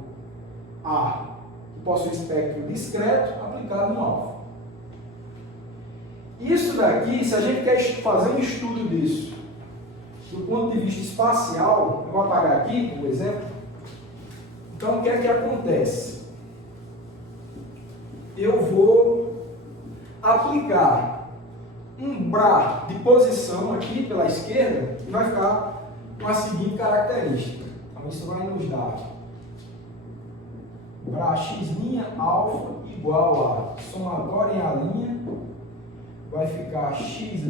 A, que possui espectro discreto aplicado no alfa. Isso daqui, se a gente quer fazer um estudo disso, do ponto de vista espacial, eu vou apagar aqui, por exemplo. Então, o que é que acontece? Eu vou aplicar um BRA de posição aqui pela esquerda e vai ficar com a seguinte característica. Então, isso vai nos dar BRA x' alfa igual a somatório em A', vai ficar x',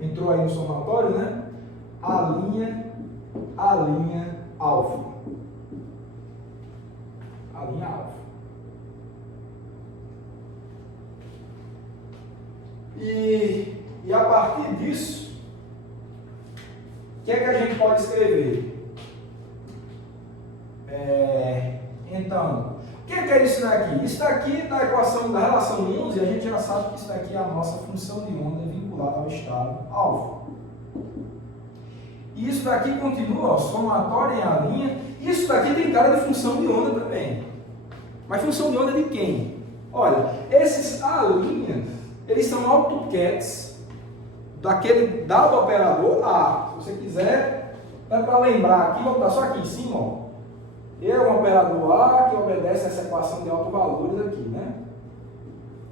entrou aí no somatório, né? A' alfa. A linha alfa. E a partir disso, o que é que a gente pode escrever? Então, o que é isso daqui? Isso daqui, na equação da relação 11, a gente já sabe que isso daqui é a nossa função de onda vinculada ao estado alfa. E isso daqui continua, ó, somatório em A'. Isso daqui tem cara de função de onda também. Mas função de onda de quem? Olha, esses A', eles são AutoCADs daquele dado operador A. Se você quiser, dá para lembrar aqui, vou botar só aqui em cima, ó. Ele é um operador A que obedece a essa equação de autovalores aqui, né?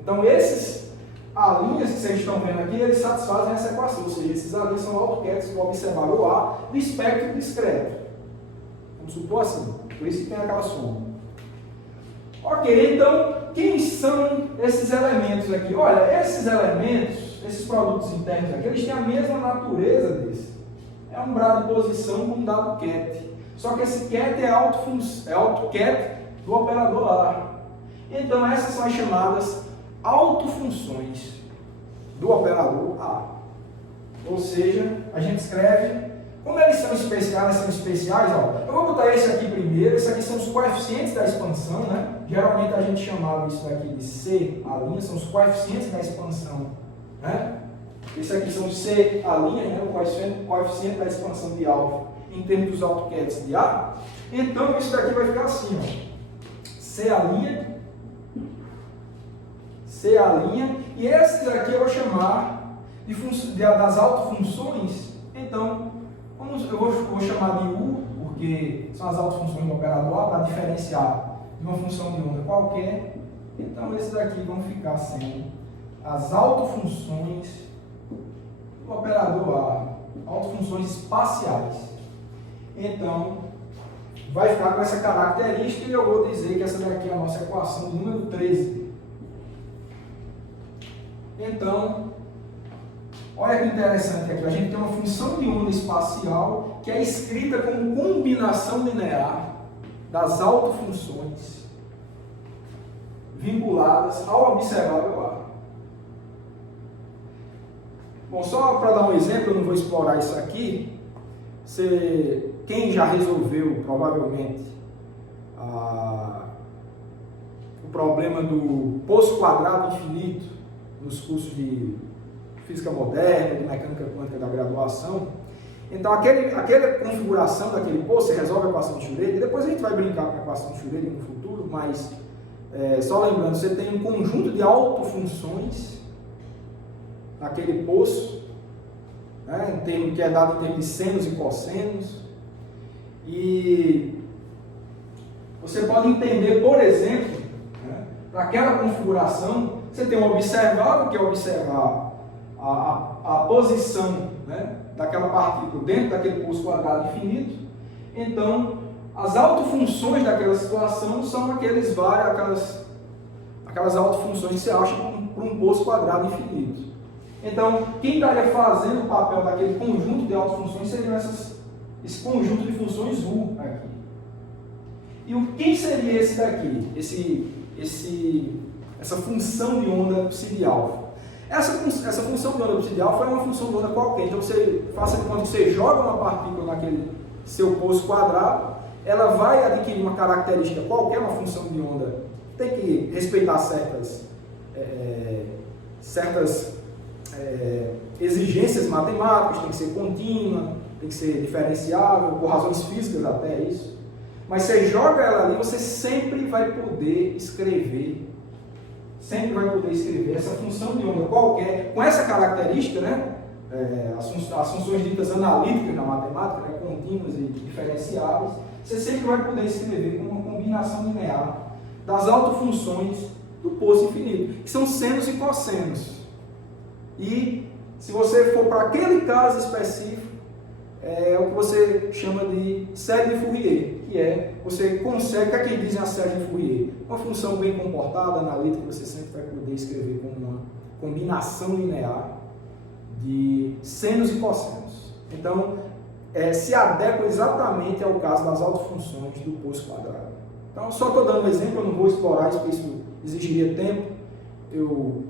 Então, esses A' que vocês estão vendo aqui, eles satisfazem essa equação, ou seja, esses A' são AutoCADs que observaram o A do espectro discreto. Vamos supor assim, por isso que tem aquela soma. Ok, então, quem são esses elementos aqui? Olha, esses elementos, esses produtos internos aqui, eles têm a mesma natureza desse. É um BRA de posição com um dado QET. Só que esse QET é AutoCAD do operador A. Então, essas são as chamadas autofunções do operador A. Ou seja, a gente escreve, como eles são especiais, ó, eu vou botar esse aqui primeiro, esses aqui são os coeficientes da expansão, né? Geralmente a gente chamava isso daqui de C', são os coeficientes da expansão, né? Esse aqui são os C', né? O coeficiente da expansão de alfa em termos dos AutoCADs de A. Então, isso daqui vai ficar assim, ó. C' C' e esses aqui eu vou chamar das autofunções. Então, eu vou chamar de U, porque são as autofunções do operador A, para diferenciar de uma função de onda qualquer. Então, esses aqui vão ficar sendo as autofunções do operador A, autofunções espaciais. Então, vai ficar com essa característica e eu vou dizer que essa daqui é a nossa equação número 13. Então, olha que interessante aqui, a gente tem uma função de onda espacial que é escrita como combinação linear das autofunções vinculadas ao observável A. Bom, só para dar um exemplo, eu não vou explorar isso aqui. Quem já resolveu, provavelmente, o problema do poço quadrado infinito nos cursos de física moderna, de mecânica quântica da graduação, então aquela configuração daquele poço, você resolve a equação de Schrödinger, depois a gente vai brincar com a equação de Schrödinger no futuro, mas só lembrando, você tem um conjunto de autofunções naquele poço, né, que é dado em termos de senos e cossenos, e você pode entender, por exemplo, né, para aquela configuração, você tem um observável, que é observar a posição, né, daquela partícula dentro daquele poço quadrado infinito. Então, as autofunções daquela situação são aquelas autofunções que você acha para um poço quadrado infinito. Então, quem estaria fazendo o papel daquele conjunto de autofunções seriam esse conjunto de funções U aqui. E quem seria esse daqui? Essa função de onda psi de alfa. Essa função de onda psi de alfa é uma função de onda qualquer. Então, você faça de conta que você joga uma partícula naquele seu poço quadrado, ela vai adquirir uma característica qualquer, uma função de onda. Tem que respeitar certas exigências matemáticas, tem que ser contínua, tem que ser diferenciável, por razões físicas até isso. Mas você joga ela ali, você sempre vai poder escrever essa função de onda qualquer, com essa característica, né? As funções ditas analíticas na matemática, né? Contínuas e diferenciáveis, você sempre vai poder escrever com uma combinação linear das autofunções do poço infinito, que são senos e cossenos. E se você for para aquele caso específico, é o que você chama de série de Fourier, que você consegue, o que é que dizem a série de Fourier? Uma função bem comportada, analítica, que você sempre vai poder escrever com uma combinação linear de senos e cossenos. Então, se adequa exatamente ao caso das autofunções do poço quadrado. Então, só estou dando um exemplo, eu não vou explorar isso, porque isso exigiria tempo. Eu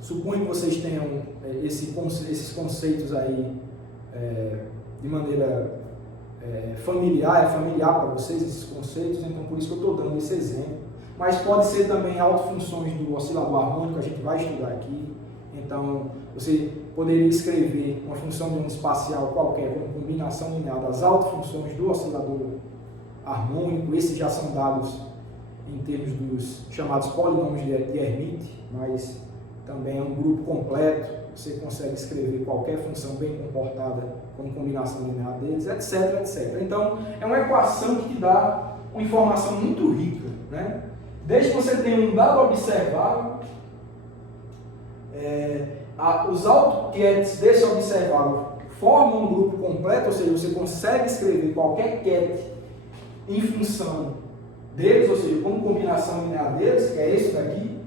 suponho que vocês tenham esses conceitos aí de maneira familiar, para vocês esses conceitos, então por isso que eu estou dando esse exemplo. Mas pode ser também autofunções do oscilador harmônico, a gente vai estudar aqui. Então, você poderia escrever uma função de onda espacial qualquer com combinação linear das autofunções do oscilador harmônico. Esses já são dados em termos dos chamados polinômios de Hermite, mas também é um grupo completo. Você consegue escrever qualquer função bem comportada com combinação linear deles, etc, etc. Então, é uma equação que te dá uma informação muito rica, né? Desde que você tenha um dado observável, os autoquetes desse observável formam um grupo completo, ou seja, você consegue escrever qualquer ket em função deles, ou seja, como combinação linear deles, que é esse daqui,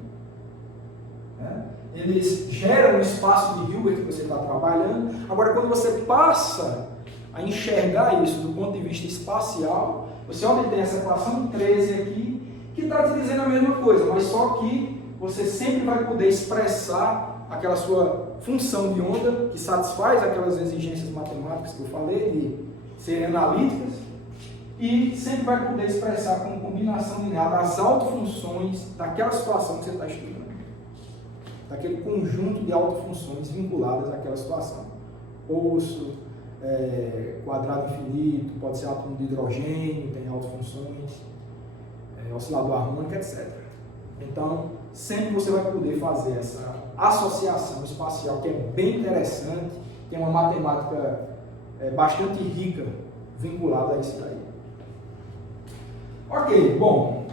né? Eles geram um espaço de Hilbert que você está trabalhando. Agora, quando você passa a enxergar isso do ponto de vista espacial, você obtém essa equação 13 aqui, que está te dizendo a mesma coisa, mas só que você sempre vai poder expressar aquela sua função de onda que satisfaz aquelas exigências matemáticas que eu falei, de serem analíticas, e sempre vai poder expressar como combinação linear das autofunções daquela situação que você está estudando. Daquele conjunto de autofunções vinculadas àquela situação. Poço, quadrado infinito, pode ser átomo de hidrogênio, tem autofunções, oscilador harmônico, etc. Então, sempre você vai poder fazer essa associação espacial, que é bem interessante, que é uma matemática bastante rica, vinculada a isso daí. Ok, bom,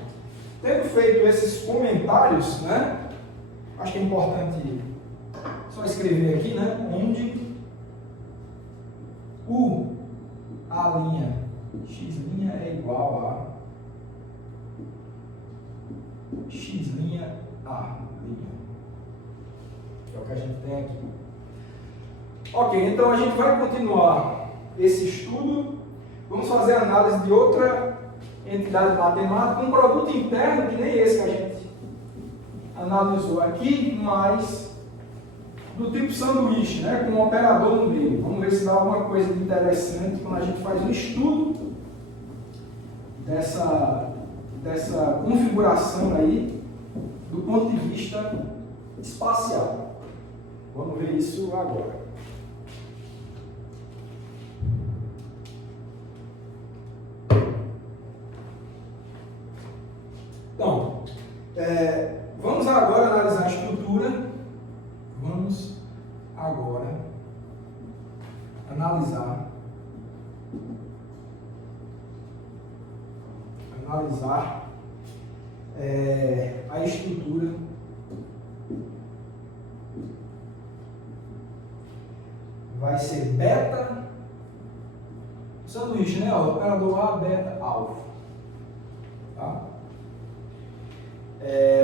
tendo feito esses comentários, né, acho que é importante só escrever aqui, né, onde a linha x' é igual a x' a linha. É o que a gente tem aqui. Ok, então a gente vai continuar esse estudo. Vamos fazer a análise de outra entidade matemática, um produto interno que nem esse que a gente analisou aqui, mas do tipo sanduíche, né, com um operador no meio. Vamos ver se dá alguma coisa de interessante quando a gente faz um estudo dessa configuração aí do ponto de vista espacial. Vamos ver isso agora. Então, vamos agora analisar a estrutura. Vamos agora analisar a estrutura vai ser beta, sanduíche, né? O operador A, beta, alfa. Tá?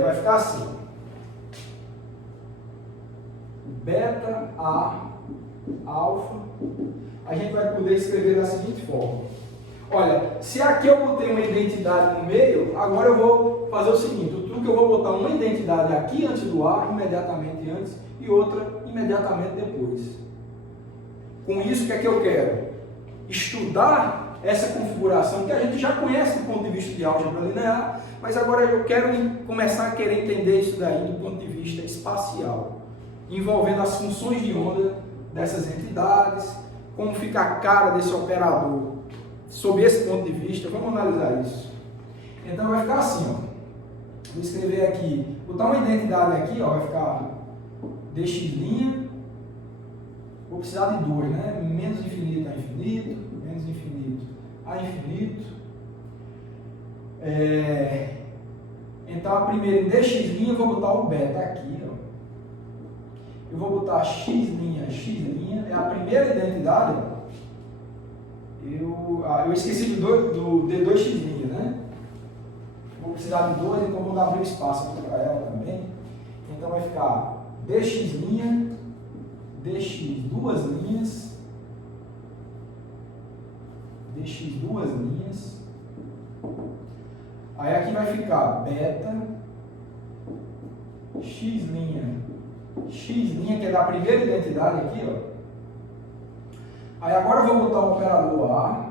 Vai ficar assim. Beta, A, alfa. A gente vai poder escrever da seguinte forma. Olha, se aqui eu botei uma identidade no meio, agora eu vou fazer o seguinte, o truque eu vou botar uma identidade aqui antes do A, imediatamente antes, e outra imediatamente depois. Com isso, o que é que eu quero? Estudar essa configuração que a gente já conhece do ponto de vista de álgebra linear, mas agora eu quero começar a querer entender isso daí do ponto de vista espacial, envolvendo as funções de onda dessas entidades, como fica a cara desse operador sob esse ponto de vista. Vamos analisar isso. Então vai ficar assim, ó. Vou escrever aqui, botar uma identidade aqui, ó, vai ficar dx', vou precisar de duas, né? Menos infinito a infinito, menos infinito a infinito. Então a primeira em dx', eu vou botar o beta aqui, ó. Eu vou botar x', é a primeira identidade, ó. Eu esqueci do d2x', né? Vou precisar de 2, então vou abrir espaço aqui para ela também. Então vai ficar dx', dx duas linhas, aí aqui vai ficar beta, x', que é da primeira identidade aqui, ó. Aí agora eu vou botar o operador A.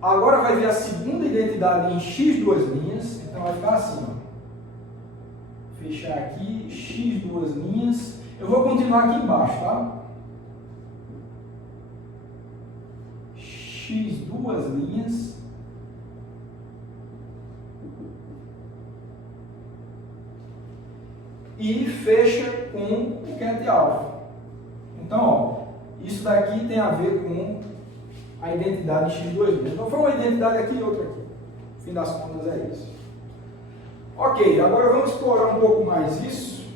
Agora vai vir a segunda identidade em x duas linhas, então vai ficar assim, ó. Fechar aqui, x duas linhas. Eu vou continuar aqui embaixo, tá? X duas linhas. E fecha com o ket alfa. Então, ó, isso daqui tem a ver com a identidade x duas linhas. Então, foi uma identidade aqui e outra aqui. No fim das contas é isso. Ok, agora vamos explorar um pouco mais isso.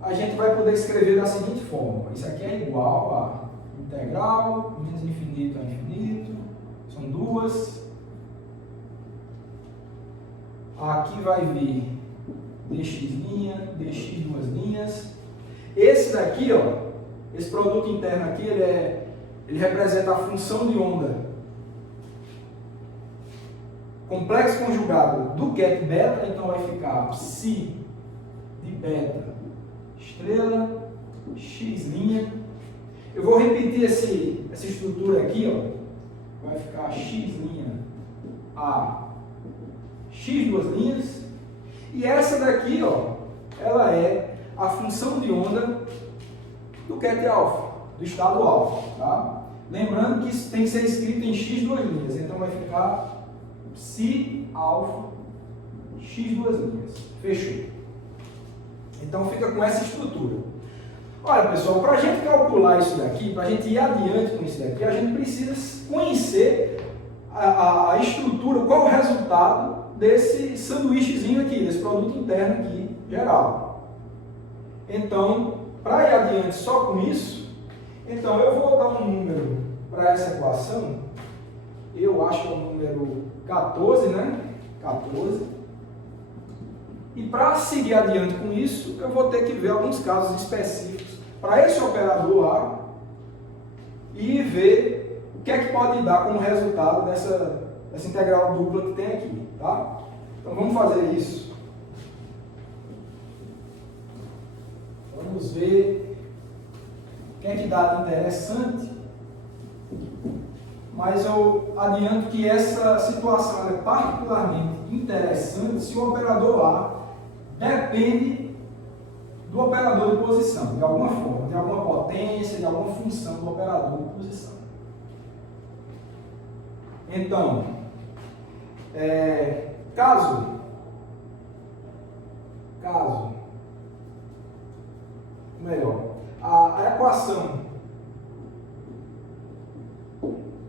A gente vai poder escrever da seguinte forma. Isso aqui é igual a integral, menos infinito a infinito. São duas. Aqui vai vir dx' duas linhas. Esse daqui, ó, esse produto interno aqui, ele representa a função de onda complexo conjugado do ket beta, então vai ficar psi de beta estrela x'. Eu vou repetir essa estrutura aqui, ó, vai ficar x' a x duas linhas, e essa daqui, ó, ela é a função de onda do ket alfa, do estado alfa, tá? Lembrando que isso tem que ser escrito em x duas linhas, então vai ficar psi alfa x duas linhas. Fechou. Então fica com essa estrutura. Olha, pessoal, para a gente calcular isso daqui, para a gente ir adiante com isso daqui, a gente precisa conhecer a estrutura, qual é o resultado desse sanduíchezinho aqui, desse produto interno aqui, geral. Então, para ir adiante só com isso, então eu vou dar um número para essa equação, eu acho que é o número 14, né? 14. E para seguir adiante com isso, eu vou ter que ver alguns casos específicos para esse operador A e ver o que é que pode dar como resultado dessa integral dupla que tem aqui, tá? Então vamos fazer isso. Vamos ver o que é que dá de interessante. Mas eu adianto que essa situação é particularmente interessante se o operador A depende do operador de posição, de alguma forma, de alguma potência, de alguma função do operador de posição. Então, caso melhor, a equação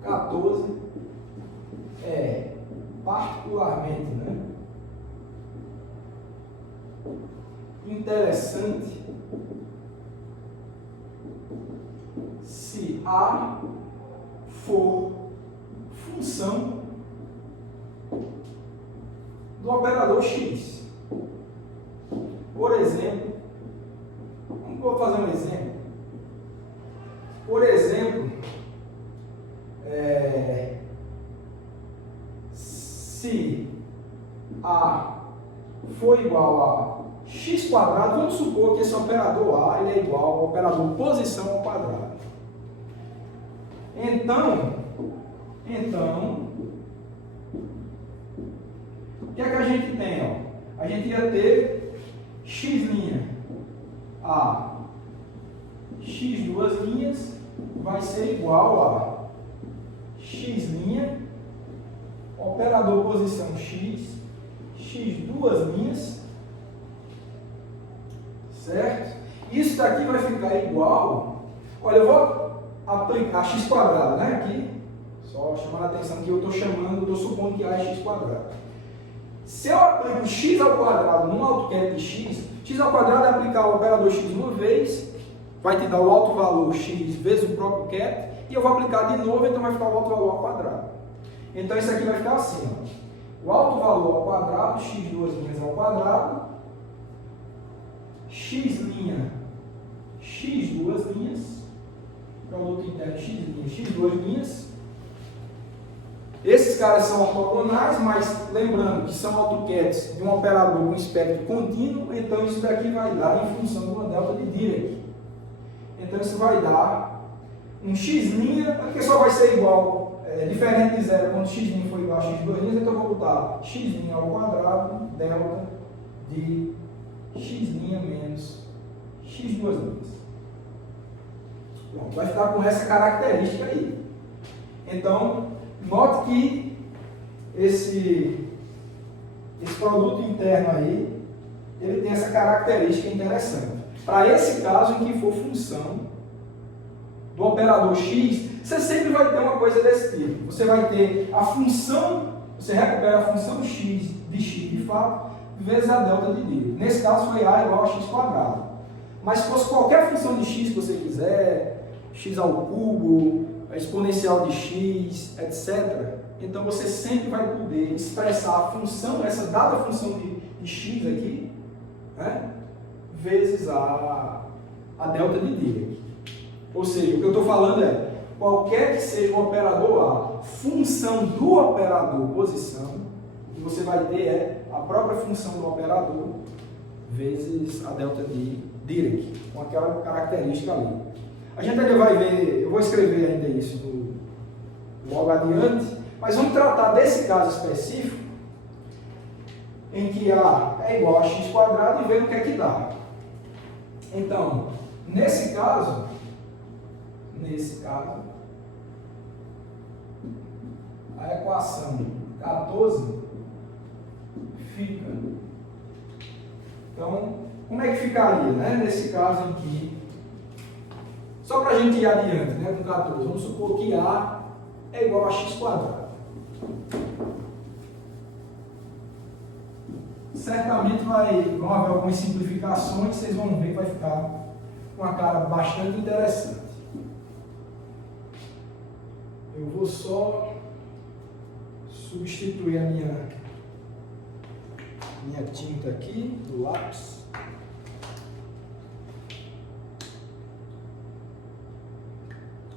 14 é particularmente, né, interessante se A for função do operador x. Por exemplo, vou fazer um exemplo. Por exemplo, se A for igual a x quadrado, vamos supor que esse operador A ele é igual ao operador posição ao quadrado. Então, o que é que a gente tem? Ó? A gente ia ter x' a x duas linhas vai ser igual a x', operador posição x, x duas linhas, certo? Isso daqui vai ficar igual, olha, eu vou aplicar x quadrado, né? Aqui, só chamando a atenção que eu estou supondo que A é x quadrado. Se eu aplico x ao quadrado num AutoCAD de x ao quadrado é aplicar o operador x uma vez, vai te dar o alto valor x vezes o próprio cat, e eu vou aplicar de novo, então vai ficar o alto valor ao quadrado. Então isso aqui vai ficar assim, ó. O alto valor ao quadrado, x duas linhas ao quadrado, x', x duas linhas, produto interno x' duas linhas. Esses caras são ortogonais, mas lembrando que são AutoCADs de um operador com espectro contínuo, então isso daqui vai dar em função de uma delta de Dirac. Então isso vai dar um x', porque só vai ser igual, diferente de zero, quando x' for igual a x duas linhas, então eu vou botar x' ao quadrado, delta de x' menos x duas linhas. Bom, vai ficar com essa característica aí. Então, note que esse produto interno aí, ele tem essa característica interessante. Para esse caso em que for função do operador x, você sempre vai ter uma coisa desse tipo. Você vai ter a função, você recupera a função x de fato, vezes a delta de Dirac. Nesse caso foi A igual a x quadrado. Mas se fosse qualquer função de x que você quiser, x ao cubo, a exponencial de x, etc., então você sempre vai poder expressar a função, essa dada função de x aqui, né, vezes a delta de Dirac. Ou seja, o que eu estou falando é, qualquer que seja o operador A, função do operador posição, o que você vai ter é a própria função do operador vezes a delta de Dirac, com aquela característica ali. A gente ainda vai ver, eu vou escrever ainda isso logo adiante, mas vamos tratar desse caso específico em que A é igual a x quadrado e ver o que é que dá. Então, nesse caso, a equação 14 fica. Então, como é que ficaria, né? Nesse caso aqui, só para a gente ir adiante, né, com 14, vamos supor que A é igual a x². Certamente vão haver algumas simplificações, vocês vão ver que vai ficar uma cara bastante interessante. Eu vou só substituir a minha tinta aqui, do lápis.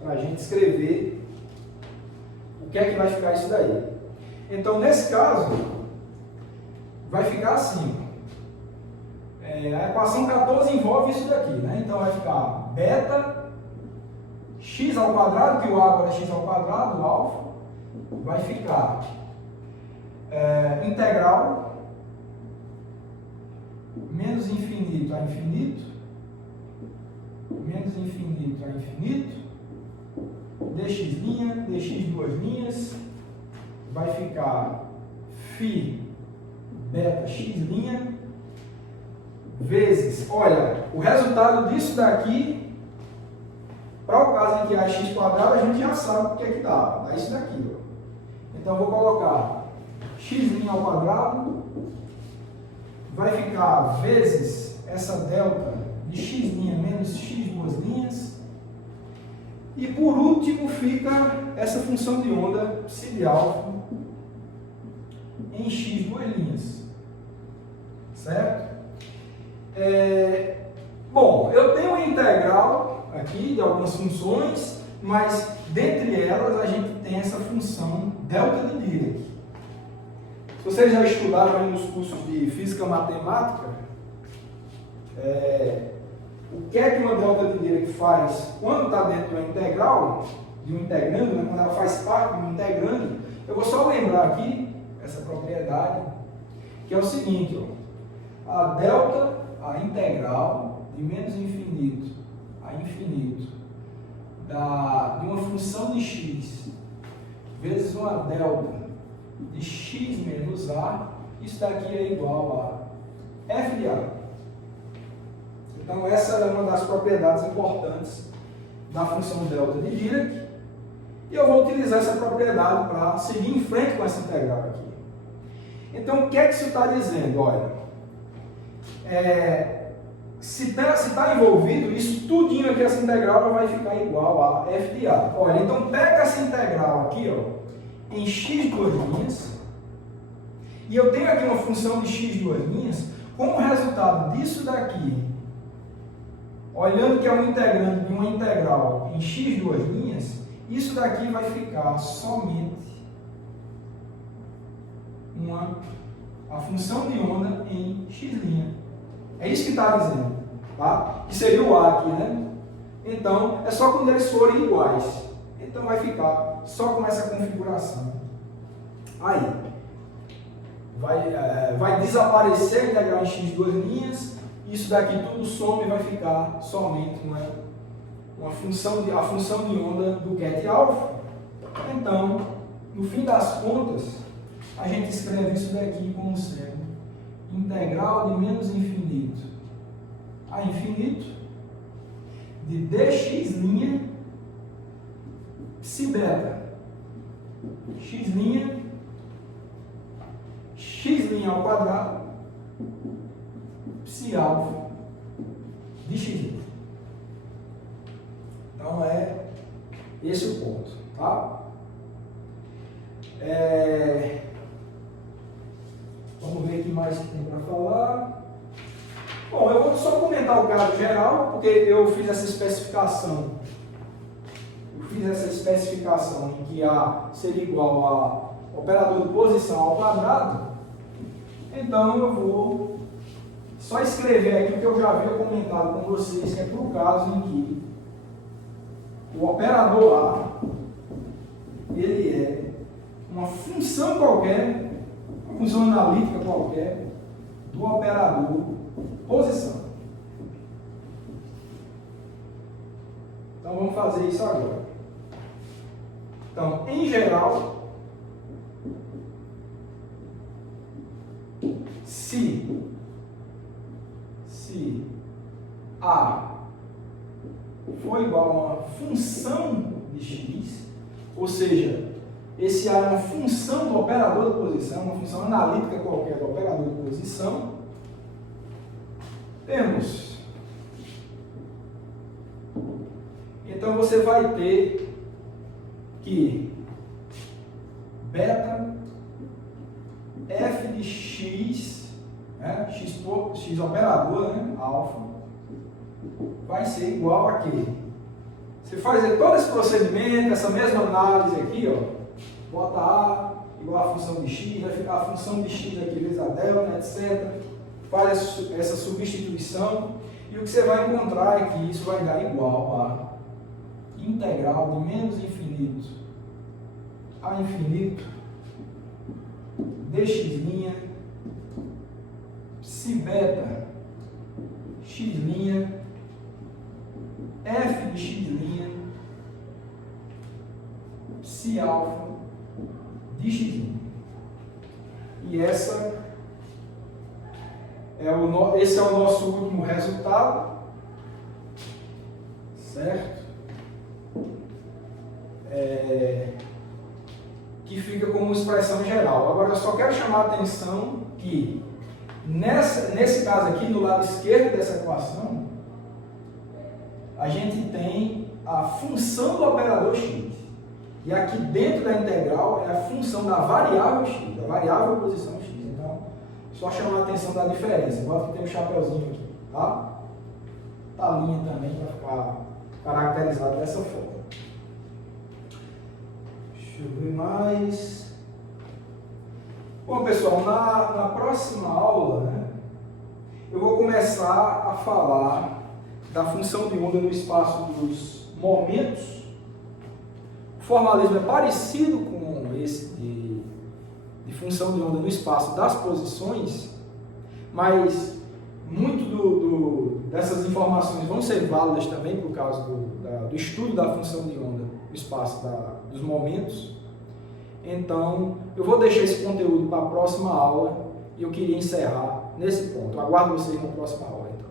Para a gente escrever o que é que vai ficar isso daí. Então, nesse caso, vai ficar assim. A equação 14 envolve isso daqui, né? Então, vai ficar beta x ao quadrado, que o A agora é x ao quadrado, o alfa, vai ficar integral menos infinito a infinito, menos infinito a infinito, dx' duas linhas, vai ficar φ beta x', vezes, olha, o resultado disso daqui, para o caso em que A é x², a gente já sabe o que é que dá isso daqui, ó. Então, eu vou colocar x' ao quadrado, vai ficar vezes essa delta de x' menos x duas linhas, e por último fica essa função de onda psi de alfa em x duas linhas, certo? Bom, eu tenho uma integral aqui de algumas funções, mas dentre elas a gente tem essa função delta de Dirac. Se vocês já estudaram nos cursos de física matemática, o que é que uma delta de Dirac faz quando está dentro de uma integral, de um integrando, né, quando ela faz parte de um integrando? Eu vou só lembrar aqui essa propriedade, que é o seguinte, ó, a delta, a integral de menos infinito a infinito de uma função de x vezes uma delta de x menos a, isso daqui é igual a f de a. Então, essa é uma das propriedades importantes da função delta de Dirac. E eu vou utilizar essa propriedade para seguir em frente com essa integral aqui. Então, o que é que isso está dizendo? Olha, se está envolvido, isso tudinho aqui, essa integral vai ficar igual a f de a. Olha, então pega essa integral aqui, ó, em x duas linhas, e eu tenho aqui uma função de x duas linhas, como resultado disso daqui, olhando que é um integrando de uma integral em x duas linhas, isso daqui vai ficar somente a função de onda em x'. É isso que está dizendo, tá? Que seria o A aqui, né? Então, é só quando eles forem iguais. Então, vai ficar só com essa configuração. Aí, vai desaparecer a integral em x duas linhas. Isso daqui tudo soma e vai ficar somente a função de onda do ket alfa. Então, no fim das contas, a gente escreve isso daqui como sendo integral de menos infinito a infinito de dx' psi beta x', x' ao quadrado psi alfa de x'. Então, é esse o ponto, tá? Vamos ver o que mais tem para falar. Bom, eu vou só comentar o caso geral, porque eu fiz essa especificação. Em que A seria igual a operador de posição ao quadrado. Então, eu vou só escrever aqui o que eu já havia comentado com vocês, que é para o caso em que o operador A, ele é uma função qualquer, uma função analítica qualquer, do operador posição. Então, vamos fazer isso agora. Então, em geral, se A for igual a uma função de x, ou seja, esse A é uma função do operador de posição, uma função analítica qualquer do operador de posição, temos. Então você vai ter que beta f de x, né, x operador, né, alfa, vai ser igual a quê? Você faz todo esse procedimento, essa mesma análise aqui, ó, bota A igual a função de x, vai ficar a função de x aqui vezes a delta, etc. Faz essa substituição e o que você vai encontrar é que isso vai dar igual a integral de menos infinito a infinito dx' psi beta x' f de x' psi alfa de x'. E esse é o nosso último resultado, certo? Que fica como expressão geral. Agora eu só quero chamar a atenção que nesse caso aqui, no lado esquerdo dessa equação, a gente tem a função do operador x. E aqui dentro da integral é a função da variável x, da variável posição x. Então, só chamar a atenção da diferença. Bota que tem um chapeuzinho aqui, tá? Talinha também para ficar caracterizado dessa forma. Deixa eu ver mais. Bom, pessoal, na próxima aula, né, eu vou começar a falar da função de onda no espaço dos momentos. O formalismo é parecido com esse de função de onda no espaço das posições, mas muito dessas informações vão ser válidas também por causa do estudo da função de onda no espaço dos momentos. Então, eu vou deixar esse conteúdo para a próxima aula e eu queria encerrar nesse ponto. Eu aguardo vocês na próxima aula, então.